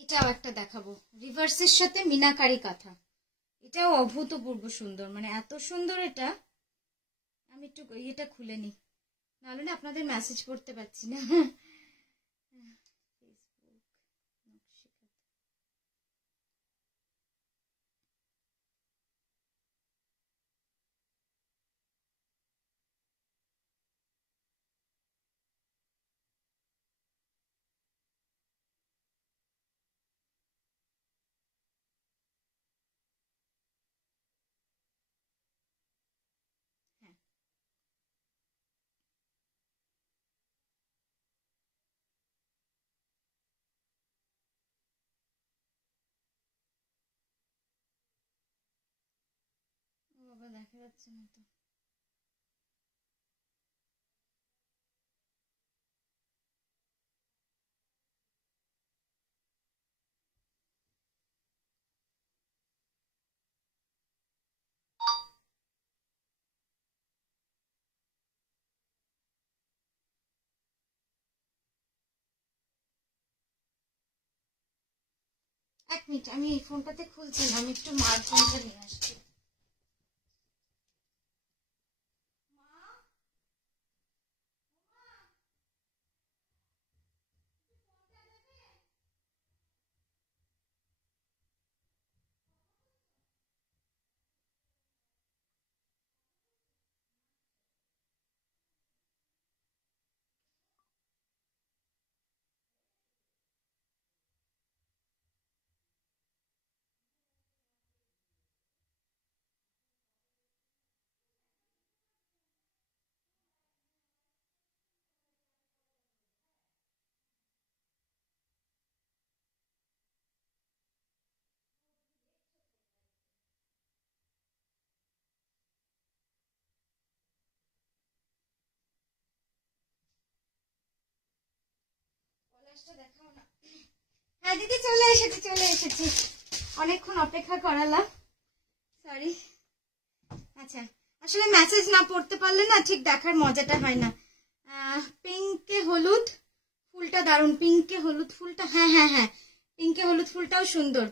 এটাও একটা দেখাবো, রিভার্সের সাথে মিনাকারি কাঁথা। এটাও অভূতপূর্ব সুন্দর, এত সুন্দর এটা। আমি একটু এটা খুলে নি, নাহলে না আপনাদের মেসেজ করতে পারছি না। বাবা, দেখা যাচ্ছে না তো। এক মিনিট, আমি এই ফোনটাতে খুলছি না, আমি একটু মার ফোনটা নিয়ে আসছি। দেখাও না। হ্যাঁ দিদি, চলে এসেছি। অনেকক্ষণ অপেক্ষা করালাম, সরি। আচ্ছা, আসলে মেসেজ না পড়তে পারলে না ঠিক দেখার মজাটা হয় না। পিঙ্কে হলুদ ফুলটা দারুণ, পিঙ্কে হলুদ ফুলটা, হ্যাঁ, পিঙ্কে হলুদ ফুলটাও সুন্দর।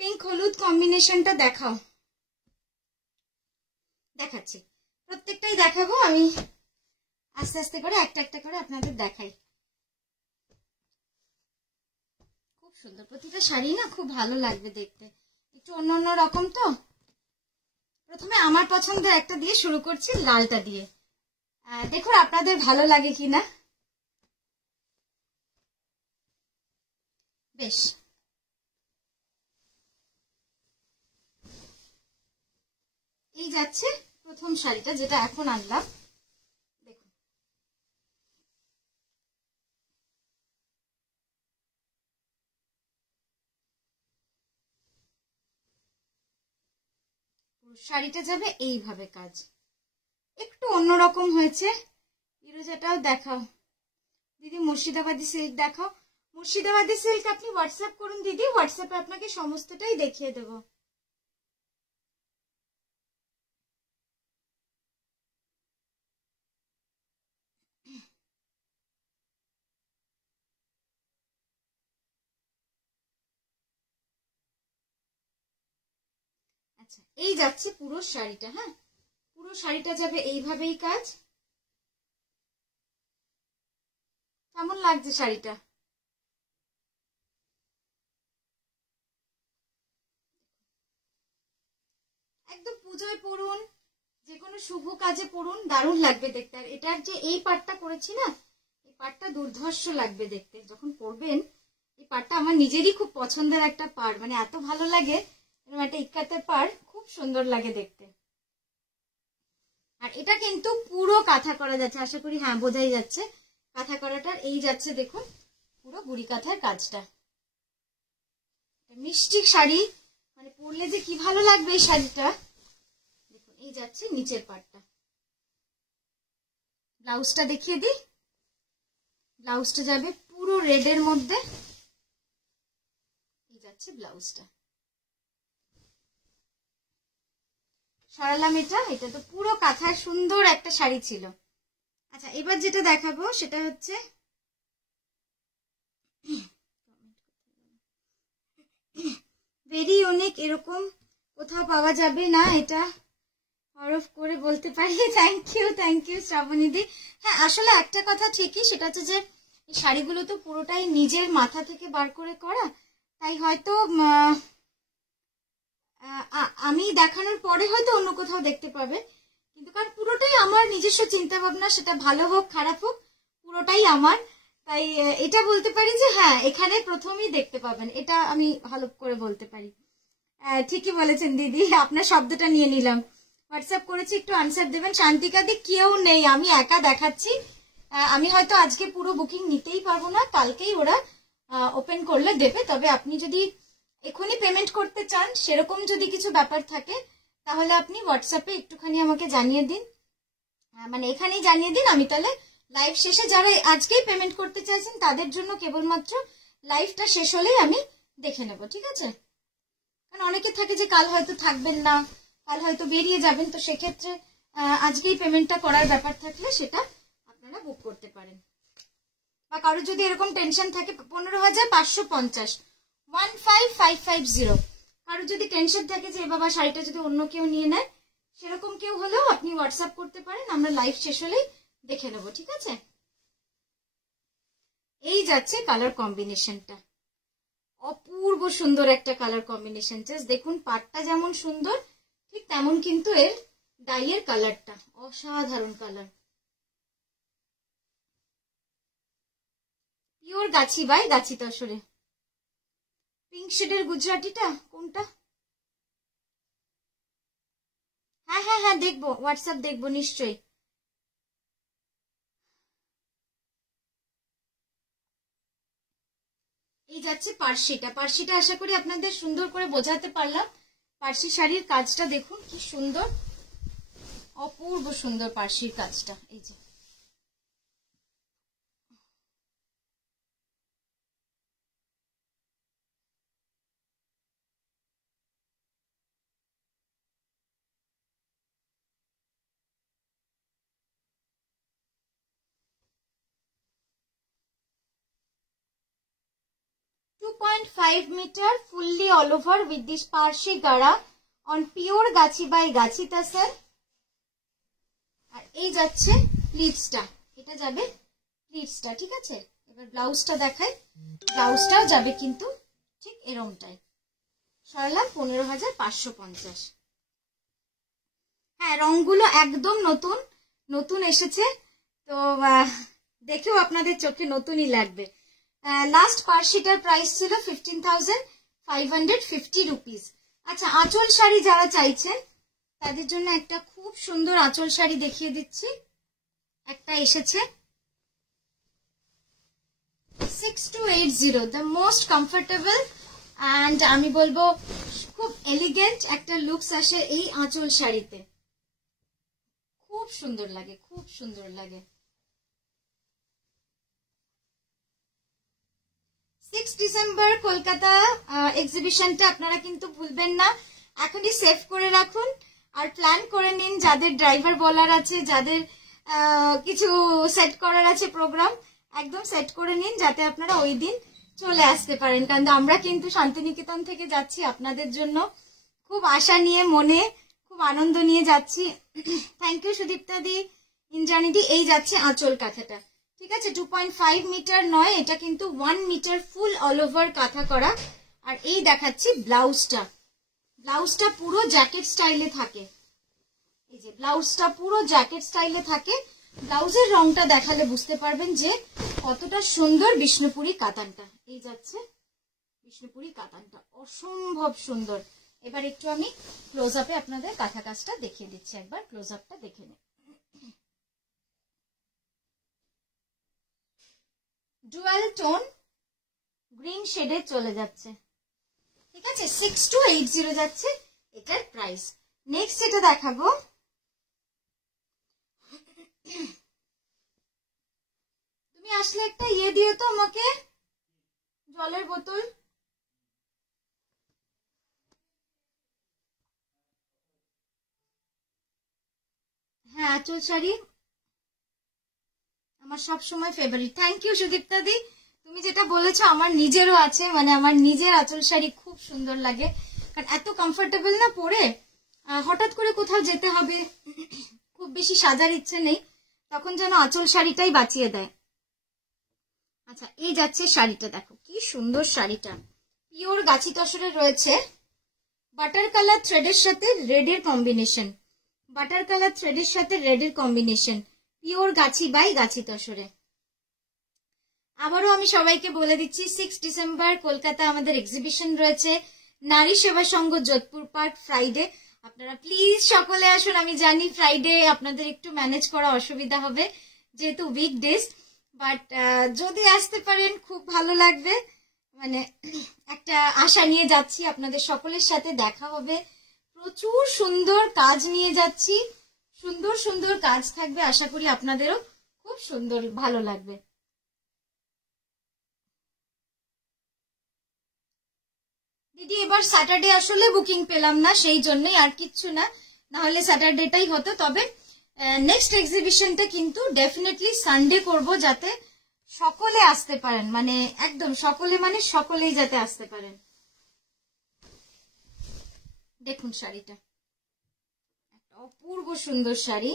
পিঙ্ক হলুদ কম্বিনেশনটা দেখাও। দেখাচ্ছি, প্রত্যেকটাই দেখাবো আমি আস্তে আস্তে করে, একটা একটা করে আপনাদের দেখাই। সুন্দর, প্রতিটা শাড়ি না খুব ভালো লাগবে দেখতে, একটু অন্য অন্য রকম। তো প্রথমে আমার পছন্দের একটা দিয়ে শুরু করছি, লালটা দিয়ে। দেখুন আপনাদের ভালো লাগে কিনা। বেশ, এই যাচ্ছে প্রথম শাড়িটা, যেটা এখন আনলাম। দেখুন শাড়িটা যাবে এইভাবে, কাজ একটু অন্যরকম হয়েছে। ফিরোজাটাও দেখাও দিদি, মুর্শিদাবাদী সিল্ক দেখাও। মুর্শিদাবাদী সিল্ক আপনি হোয়াটসঅ্যাপ করুন দিদি, হোয়াটসঅ্যাপে আপনাকে সমস্তটাই দেখিয়ে দেব। আচ্ছা, এই যাচ্ছে পুরো শাড়িটা। হ্যাঁ, পুরো শাড়িটা যাবে এইভাবেই কাজ। কেমন লাগছে শাড়িটা? একদম পুজোয় পরুন, যে কোনো শুভ কাজে পরুন, দারুণ লাগবে দেখতে। আর এটার যে এই পাটটা করেছি না, এই পাটটা দুর্ধর্ষ লাগবে দেখতে যখন পরবেন। এই পাটটা আমার নিজেরই খুব পছন্দের একটা পাড়, মানে এত ভালো লাগে। এরকম একটা ইক্কাতের পাড় খুব সুন্দর লাগে দেখতে। আর এটা কিন্তু পুরো কাঁথা করা যাচ্ছে, আশা করি হ্যাঁ বোঝাই যাচ্ছে কাঁথা করাটার। এই যাচ্ছে দেখুন পুরো বুড়ি কাঁথার কাজটা। মিষ্টি শাড়ি, মানে পরলে যে কি ভালো লাগবে এই শাড়িটা। দেখুন এই যাচ্ছে নিচের পাটটা। ব্লাউজটা দেখিয়ে দিই। ব্লাউজটা যাবে পুরো রেডের মধ্যে। এই যাচ্ছে ব্লাউজটা। সরালাম এটা। এটা তো পুরো কাঁথার সুন্দর একটা শাড়ি ছিল। আচ্ছা, এবার যেটা দেখাবো সেটা হচ্ছে ভেরি ইউনিক, এরকম কোথাও পাওয়া যাবে না। এটা হরফ করে বলতে পারি। থ্যাংক ইউ শ্রাবণীদি। হ্যাঁ, আসলে একটা কথা ঠিকই, সেটা হচ্ছে যে এই শাড়িগুলো তো পুরোটাই নিজের মাথা থেকে বার করে করা, তাই হয়তো আমি দেখানোর পরে হয়তো অন্য কোথাও দেখতে পাবে, কিন্তু কারণ পুরোটাই আমার নিজস্ব চিন্তা ভাবনা, সেটা ভালো হোক খারাপ হোক পুরোটাই আমার। তাই এটা বলতে পারি যে হ্যাঁ, এখানে প্রথমেই দেখতে পাবেন, এটা আমি ভালো করে বলতে পারি। ঠিকই বলেছেন দিদি, আপনার শব্দটা নিয়ে নিলাম। হোয়াটসঅ্যাপ করেছি, একটু আনসার দেবেন। শান্তিকাদি কেউ নেই, আমি একা দেখাচ্ছি। আমি হয়তো আজকে পুরো বুকিং নিতেই পারবো না, কালকেই ওরা ওপেন করলে দেবে। তবে আপনি যদি এখনই পেমেন্ট করতে চান, সেরকম যদি কিছু ব্যাপার থাকে, তাহলে আপনি হোয়াটসঅ্যাপে একটুখানি আমাকে জানিয়ে দিন, মানে এখানেই জানিয়ে দিন। আমি তাহলে লাইভ শেষে, যারা আজকেই পেমেন্ট করতে চাইছেন তাদের জন্য কেবলমাত্র লাইভটা শেষ হলেই আমি দেখে নেব, ঠিক আছে? কারণ অনেকে থাকে যে কাল হয়তো থাকবেন না, কাল হয়তো বেরিয়ে যাবেন, তো সেক্ষেত্রে আজকেই পেমেন্টটা করার ব্যাপার থাকলে সেটা আপনারা বুক করতে পারেন। বা কারো যদি এরকম টেনশন থাকে 15,550 15550, কারো যদি টেনশন থাকে যে বাবা শাড়িটা যদি অন্য কেউ নিয়ে নেয়, সেরকম কেউ হলেও আপনি হোয়াটসঅ্যাপ করতে পারেন, আমরা লাইভ শেষ হলেই দেখে নেব, ঠিক আছে? এই যাচ্ছে কালার কম্বিনেশনটা, অপূর্ব সুন্দর একটা কালার কম্বিনেশন। জাস্ট দেখুন, পাটটা যেমন সুন্দর ঠিক তেমন কিন্তু এর ডাইয়ের কালারটা অসাধারণ colour. Pure Gachhi by Gachhi তসরে। Pink শেডের গুজরাটিটা কোনটা? হ্যাঁ দেখবো, হোয়াটসঅ্যাপ দেখবো নিশ্চয়ই। এই যাচ্ছে পার্সিটা। পার্সিটা আশা করি আপনাদের সুন্দর করে বোঝাতে পারলাম। পার্সি শাড়ির কাজটা দেখুন কি সুন্দর, অপূর্ব সুন্দর পার্সির কাজটা। এই যে .5 meter fully all over with this Parsi Gara on pure Gachhi by গাছি তাসার। আর এই যাচ্ছে প্লিটসটা, এটা যাবে প্লিটসটা, ঠিক আছে? এবার ব্লাউজটা দেখাই। ব্লাউজটাও যাবে কিন্তু ঠিক এরমটাই সরালাম 15,550। হ্যাঁ, রংগুলো একদম নতুন নতুন এসেছে, তো দেখেও আপনাদের চোখে নতুনই লাগবে। লাস্ট পার্সিটার প্রাইস ছিল 15,550 রুপিস। আচ্ছা, আঁচল শাড়ি যারা চাইছেন তাদের জন্য একটা খুব সুন্দর আঁচল শাড়ি দেখিয়ে দিচ্ছি। একটা এসেছে 6280, দ্য মোস্ট কমফোর্টেবল অ্যান্ড আমি বলবো খুব এলিগেন্ট একটা লুকস আসে এই আঁচল শাড়িতে। খুব সুন্দর লাগে, খুব সুন্দর লাগে। 6 ডিসেম্বর কলকাতা এক্সিবিশনটা আপনারা কিন্তু ভুলবেন না, এখনই সেভ করে রাখুন আর প্ল্যান করে নিন। যাদের ড্রাইভার বলার আছে, যাদের কিছু সেট করার আছে প্রোগ্রাম, একদম সেট করে নিন যাতে আপনারা ওই দিন চলে আসতে পারেন। কারণ আমরা কিন্তু শান্তিনিকেতন থেকে যাচ্ছি আপনাদের জন্য, খুব আশা নিয়ে, মনে খুব আনন্দ নিয়ে যাচ্ছি। থ্যাংক ইউ সুদীপ্তা দি, ইন্দ্রাণী দি। এই যাচ্ছে আঁচল কাঁথাটা, ঠিক আছে? 2.5 মিটার নয়, এটা কিন্তু 1 মিটার ফুল অল ওভার কাঁথা করা। আর এই দেখাচ্ছি ব্লাউজটা, ব্লাউজটা পুরো জ্যাকেট স্টাইলে থাকে। এই যে ব্লাউজটা পুরো জ্যাকেট স্টাইলে থাকে। ব্লাউজের রংটা দেখালে বুঝতে পারবেন যে কতটা সুন্দর বিষ্ণুপুরি কাতানটা। এই যাচ্ছে বিষ্ণুপুরি কাতানটা, অসম্ভব সুন্দর। এবার একটু আমি ক্লোজ আপে আপনাদের কাঁথা কাজটা দেখিয়ে দিচ্ছি, একবার ক্লোজ আপটা দেখে নিন। ডুয়াল টোন গ্রিন শেডে চলে যাচ্ছে, ঠিক আছে? 6280 যাচ্ছে এটার প্রাইস। নেক্সট যেটা দেখাবো, তুমি আসলে একটা ইয়ে দিও তো আমাকে, জলের বোতল। হ্যাঁ, আঁচল শাড়ি আমার সবসময় ফেভারিট। থ্যাংক ইউ সুদীপ্তা দি, তুমি যেটা বলেছো আমার নিজেরও আছে, মানে আমার নিজের আঁচল শাড়ি খুব সুন্দর লাগে, কারণ এত কমফোর্টেবল না পরে। হঠাৎ করে কোথাও যেতে হবে, খুব বেশি সাজার ইচ্ছে নেই, তখন যেন আঁচল শাড়িটাই বাঁচিয়ে দেয়। আচ্ছা, এই যাচ্ছে শাড়িটা, দেখো কি সুন্দর শাড়িটা, পিওর গাছি তসরে রয়েছে, বাটার কালার থ্রেডের সাথে রেডের কম্বিনেশন, বাটার কালার থ্রেডের সাথে রেডের কম্বিনেশন, পিওর গাছি বাই গাছি তসরে। আবারও আমি সবাইকে বলে দিচ্ছি, 6 ডিসেম্বর কলকাতা আমাদের এক্সিবিশন রয়েছে, নারী সেবা সংঘ যোধপুর পার্ক, ফ্রাইডে। আপনারা প্লিজ সকলে আসুন। আমি জানি ফ্রাইডে আপনাদের একটু ম্যানেজ করা অসুবিধা হবে যেহেতু উইকডেজ, বাট যদি আসতে পারেন খুব ভালো লাগবে। মানে একটা আশা নিয়ে যাচ্ছি, আপনাদের সকলের সাথে দেখা হবে, প্রচুর সুন্দর কাজ নিয়ে যাচ্ছি, সুন্দর সুন্দর কাজ থাকবে, আশা করি আপনাদেরও খুব সুন্দর ভালো লাগবে। দিদি এবার স্যাটারডে আসলে বুকিং পেলাম না, সেই জন্যই, আর কিচ্ছু না, নাহলে স্যাটারডেটাই হতো। তবে নেক্সট এক্সিবিশনটা কিন্তু ডেফিনেটলি সানডে করব, যাতে সকলে আসতে পারেন, মানে একদম সকলে, মানে সকলেই যাতে আসতে পারেন। দেখুন শাড়িটা, একটা অপূর্ব সুন্দর শাড়ি।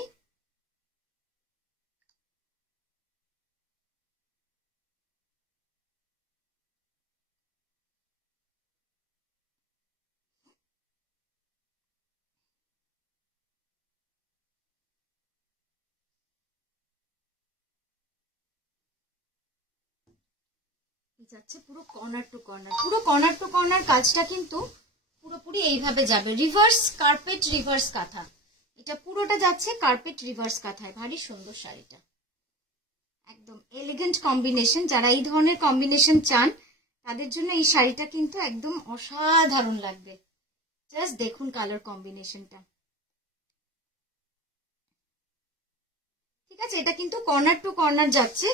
যাচ্ছে পুরো কর্নার টু কর্নার, পুরো কর্নার টু কর্নার কাজটা কিন্তু পুরোপুরি এইভাবে যাবে, রিভার্স কার্পেট রিভার্স কাঁথা, এটা পুরোটা যাচ্ছে কার্পেট রিভার্স কাঁথায়। ভারী সুন্দর শাড়িটা, একদম এলিগেন্ট কম্বিনেশন। যারা এই ধরনের কম্বিনেশন চান তাদের জন্য এই শাড়িটা কিন্তু একদম অসাধারণ লাগবে। জাস্ট দেখুন কালার কম্বিনেশনটা, ঠিক আছে? এটা কিন্তু কর্নার টু কর্নার যাচ্ছে,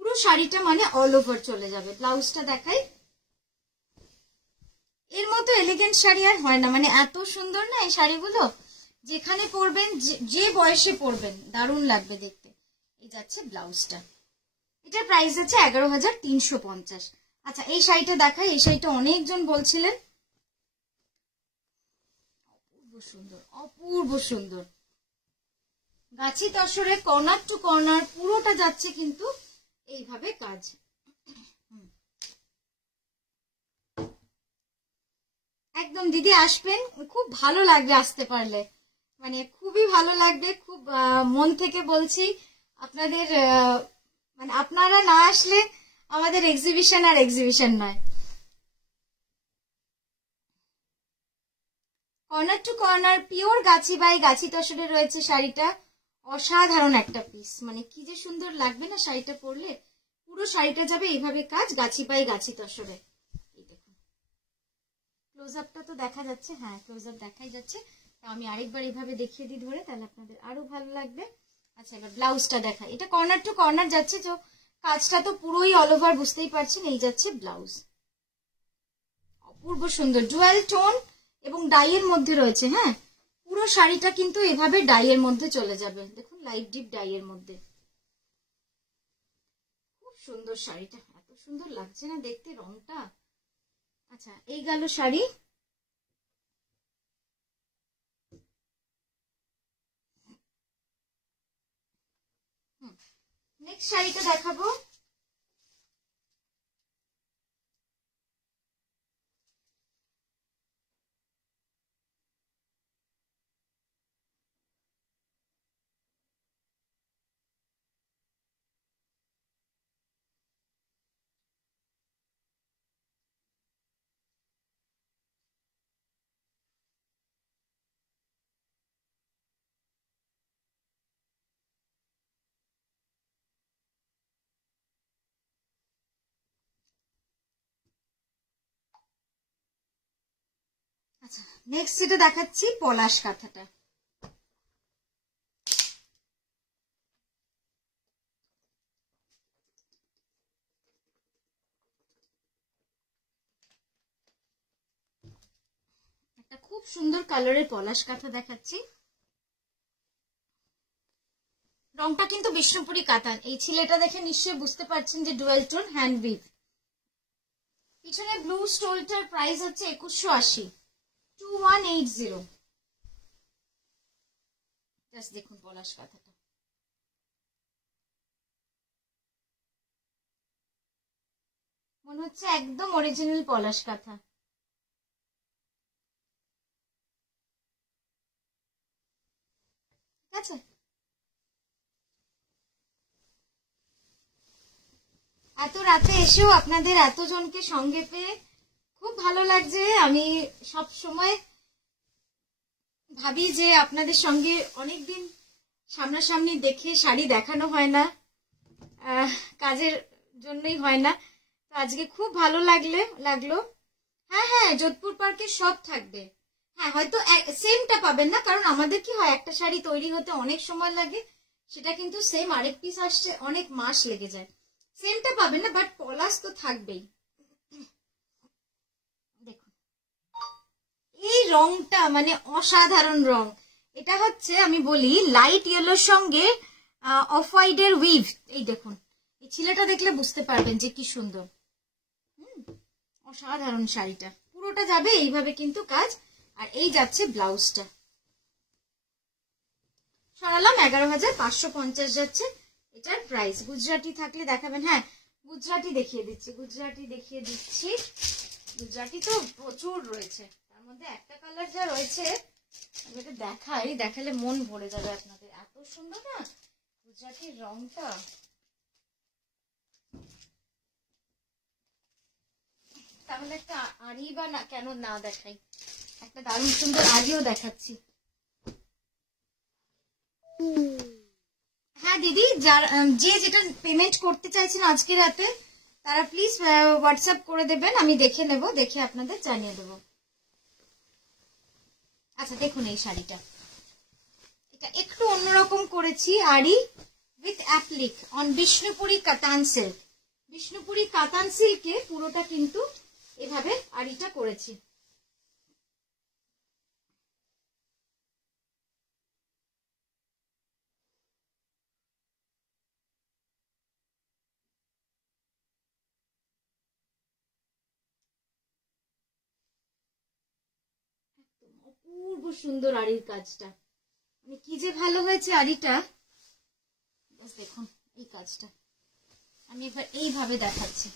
পুরো শাড়িটা মানে অল ওভার চলে যাবে। ব্লাউজটা দেখাই, এর মতো এলিগেন্ট শাড়ি আর হয় না, মানে এত সুন্দর না এই শাড়িগুলো, যেখানে পরবেন, যে বয়সে পরবেন দারুণ লাগবে দেখতে। এই যাচ্ছে ব্লাউজটা, এটার প্রাইস আছে 11,350। আচ্ছা, এই শাড়িটা দেখাই, এই শাড়িটা অনেকজন বলছিলেন, অপূর্ব সুন্দর, অপূর্ব সুন্দর, গাছি তসরে কর্নার টু কর্নার পুরোটা যাচ্ছে কিন্তু এইভাবে কাজ। একদম দিদি আসবেন, খুব ভালো লাগবে আসতে পারলে, মানে খুবই ভালো লাগবে, খুব মন থেকে বলছি আপনাদের, মানে আপনারা না আসলে আমাদের এক্সিবিশন আর এক্সিবিশন নয়। Corner to corner pure Gachhi by গাছি তসরে রয়েছে শাড়িটা, অসাধারণ একটা পিস, মানে কি যে সুন্দর লাগবে না শাড়িটা পরলে। পুরো শাড়িটা যাবে এইভাবে কাজ, গাছি বাই গাছি তসরে। এই দেখুন ক্লোজ আপটা তো দেখা যাচ্ছে, হ্যাঁ ক্লোজ আপ দেখাই যাচ্ছে, আমি আরেকবার এইভাবে দেখিয়ে দিই ধরে, তাহলে আপনাদের আরো ভালো লাগবে। আচ্ছা এবার ব্লাউজটা দেখাই, এটা কর্নার টু কর্নার যাচ্ছে, তো কাজটা তো পুরোই অল ওভার, বুঝতেই পারছেন। এই যাচ্ছে ব্লাউজ, অপূর্ব সুন্দর ডুয়াল টোন এবং ডাইয়ের মধ্যে রয়েছে। হ্যাঁ পুরো শাড়িটা কিন্তু এভাবে ডাইয়ের মধ্যে চলে যাবে, দেখুন লাইট ডিপ ডাইয়ের মধ্যে, খুব সুন্দর শাড়িটা, এত সুন্দর লাগছে না দেখতে রংটা। আচ্ছা এই গেল শাড়ি। নেক্সট শাড়িটা দেখাবো, আচ্ছা নেক্সট যেটা দেখাচ্ছি পলাশ কাঁথাটা, একটা খুব সুন্দর কালারের পলাশ কাঁথা দেখাচ্ছি। রংটা কিন্তু বিষ্ণুপুরি কাতান, এই ছেলেটা দেখে নিশ্চয়ই বুঝতে পারছেন যে ডুয়াল টোন হ্যান্ড উইভ। পিছনে ব্লু স্টোলটার প্রাইস হচ্ছে 2180, 2180। জাস্ট দেখুন পলাশ কাঁথাটা, মনে হচ্ছে একদম অরিজিনাল পলাশ কাঁথা। ঠিক আছে, এত রাতে এসেও আপনাদের এতজনকে সঙ্গে পেয়ে খুব ভালো লাগছে। আমি সব সময় ভাবি যে আপনাদের সঙ্গে অনেকদিন সামনাসামনি দেখে শাড়ি দেখানো হয় না, কাজের জন্যই হয় না, তো আজকে খুব ভালো লাগলো। হ্যাঁ হ্যাঁ যোধপুর পার্কে সব থাকবে। হ্যাঁ হয়তো সেমটা পাবেন না, কারণ আমাদের কি হয় একটা শাড়ি তৈরি হতে অনেক সময় লাগে, সেটা কিন্তু সেম আরেক পিস আসছে অনেক মাস লেগে যায়, সেমটা পাবেন না, বাট পলাশ তো থাকবেই। দেখুন এই রংটা মানে অসাধারণ রং, এটা হচ্ছে আমি বলি লাইট ইয়েলোর সঙ্গে অফ হোয়াইটের উইভ। এই দেখুন এই ছেলেটা দেখলে বুঝতে পারবেন যে কি সুন্দর, অসাধারণ শাড়িটা পুরোটা যাবে এইভাবে কিন্তু কাজ, আর এই যাচ্ছে ব্লাউজটা। সরালাম 11,550 যাচ্ছে এটার প্রাইস। গুজরাটি থাকলে দেখাবেন, হ্যাঁ গুজরাটি দেখিয়ে দিচ্ছি, গুজরাটি তো প্রচুর রয়েছে, তার মধ্যে একটা কালার যা রয়েছে আমি এটা দেখালে মন ভরে যাবে আপনাদের, এত সুন্দর না গুজরাটির রংটা। তাহলে একটা আড়ি বা না কেন না দেখাই, একটা দারুণ সুন্দর আড়িও দেখাচ্ছি। হ্যাঁ দিদি যে যেটা পেমেন্ট করতে চাইছেন আজকে রাতে তারা প্লিজ হোয়াটসঅ্যাপ করে দেবেন, আমি দেখে নেব, দেখে আপনাদের জানিয়ে দেব। আচ্ছা দেখুন এই শাড়িটা, এটা একটু অন্যরকম করেছি, আড়ি উইথ অ্যাপ্লিক অন বিষ্ণুপুরি কাতান সিল্ক। বিষ্ণুপুরি কাতান সিল্কে পুরোটা কিন্তু এভাবে আড়িটা করেছি। অপূর্ব সুন্দর আড়ির কাজটা, মানে কি যে ভালো হয়েছে আড়িটা, দেখুন এই কাজটা আমি এবার এইভাবে দেখাচ্ছি।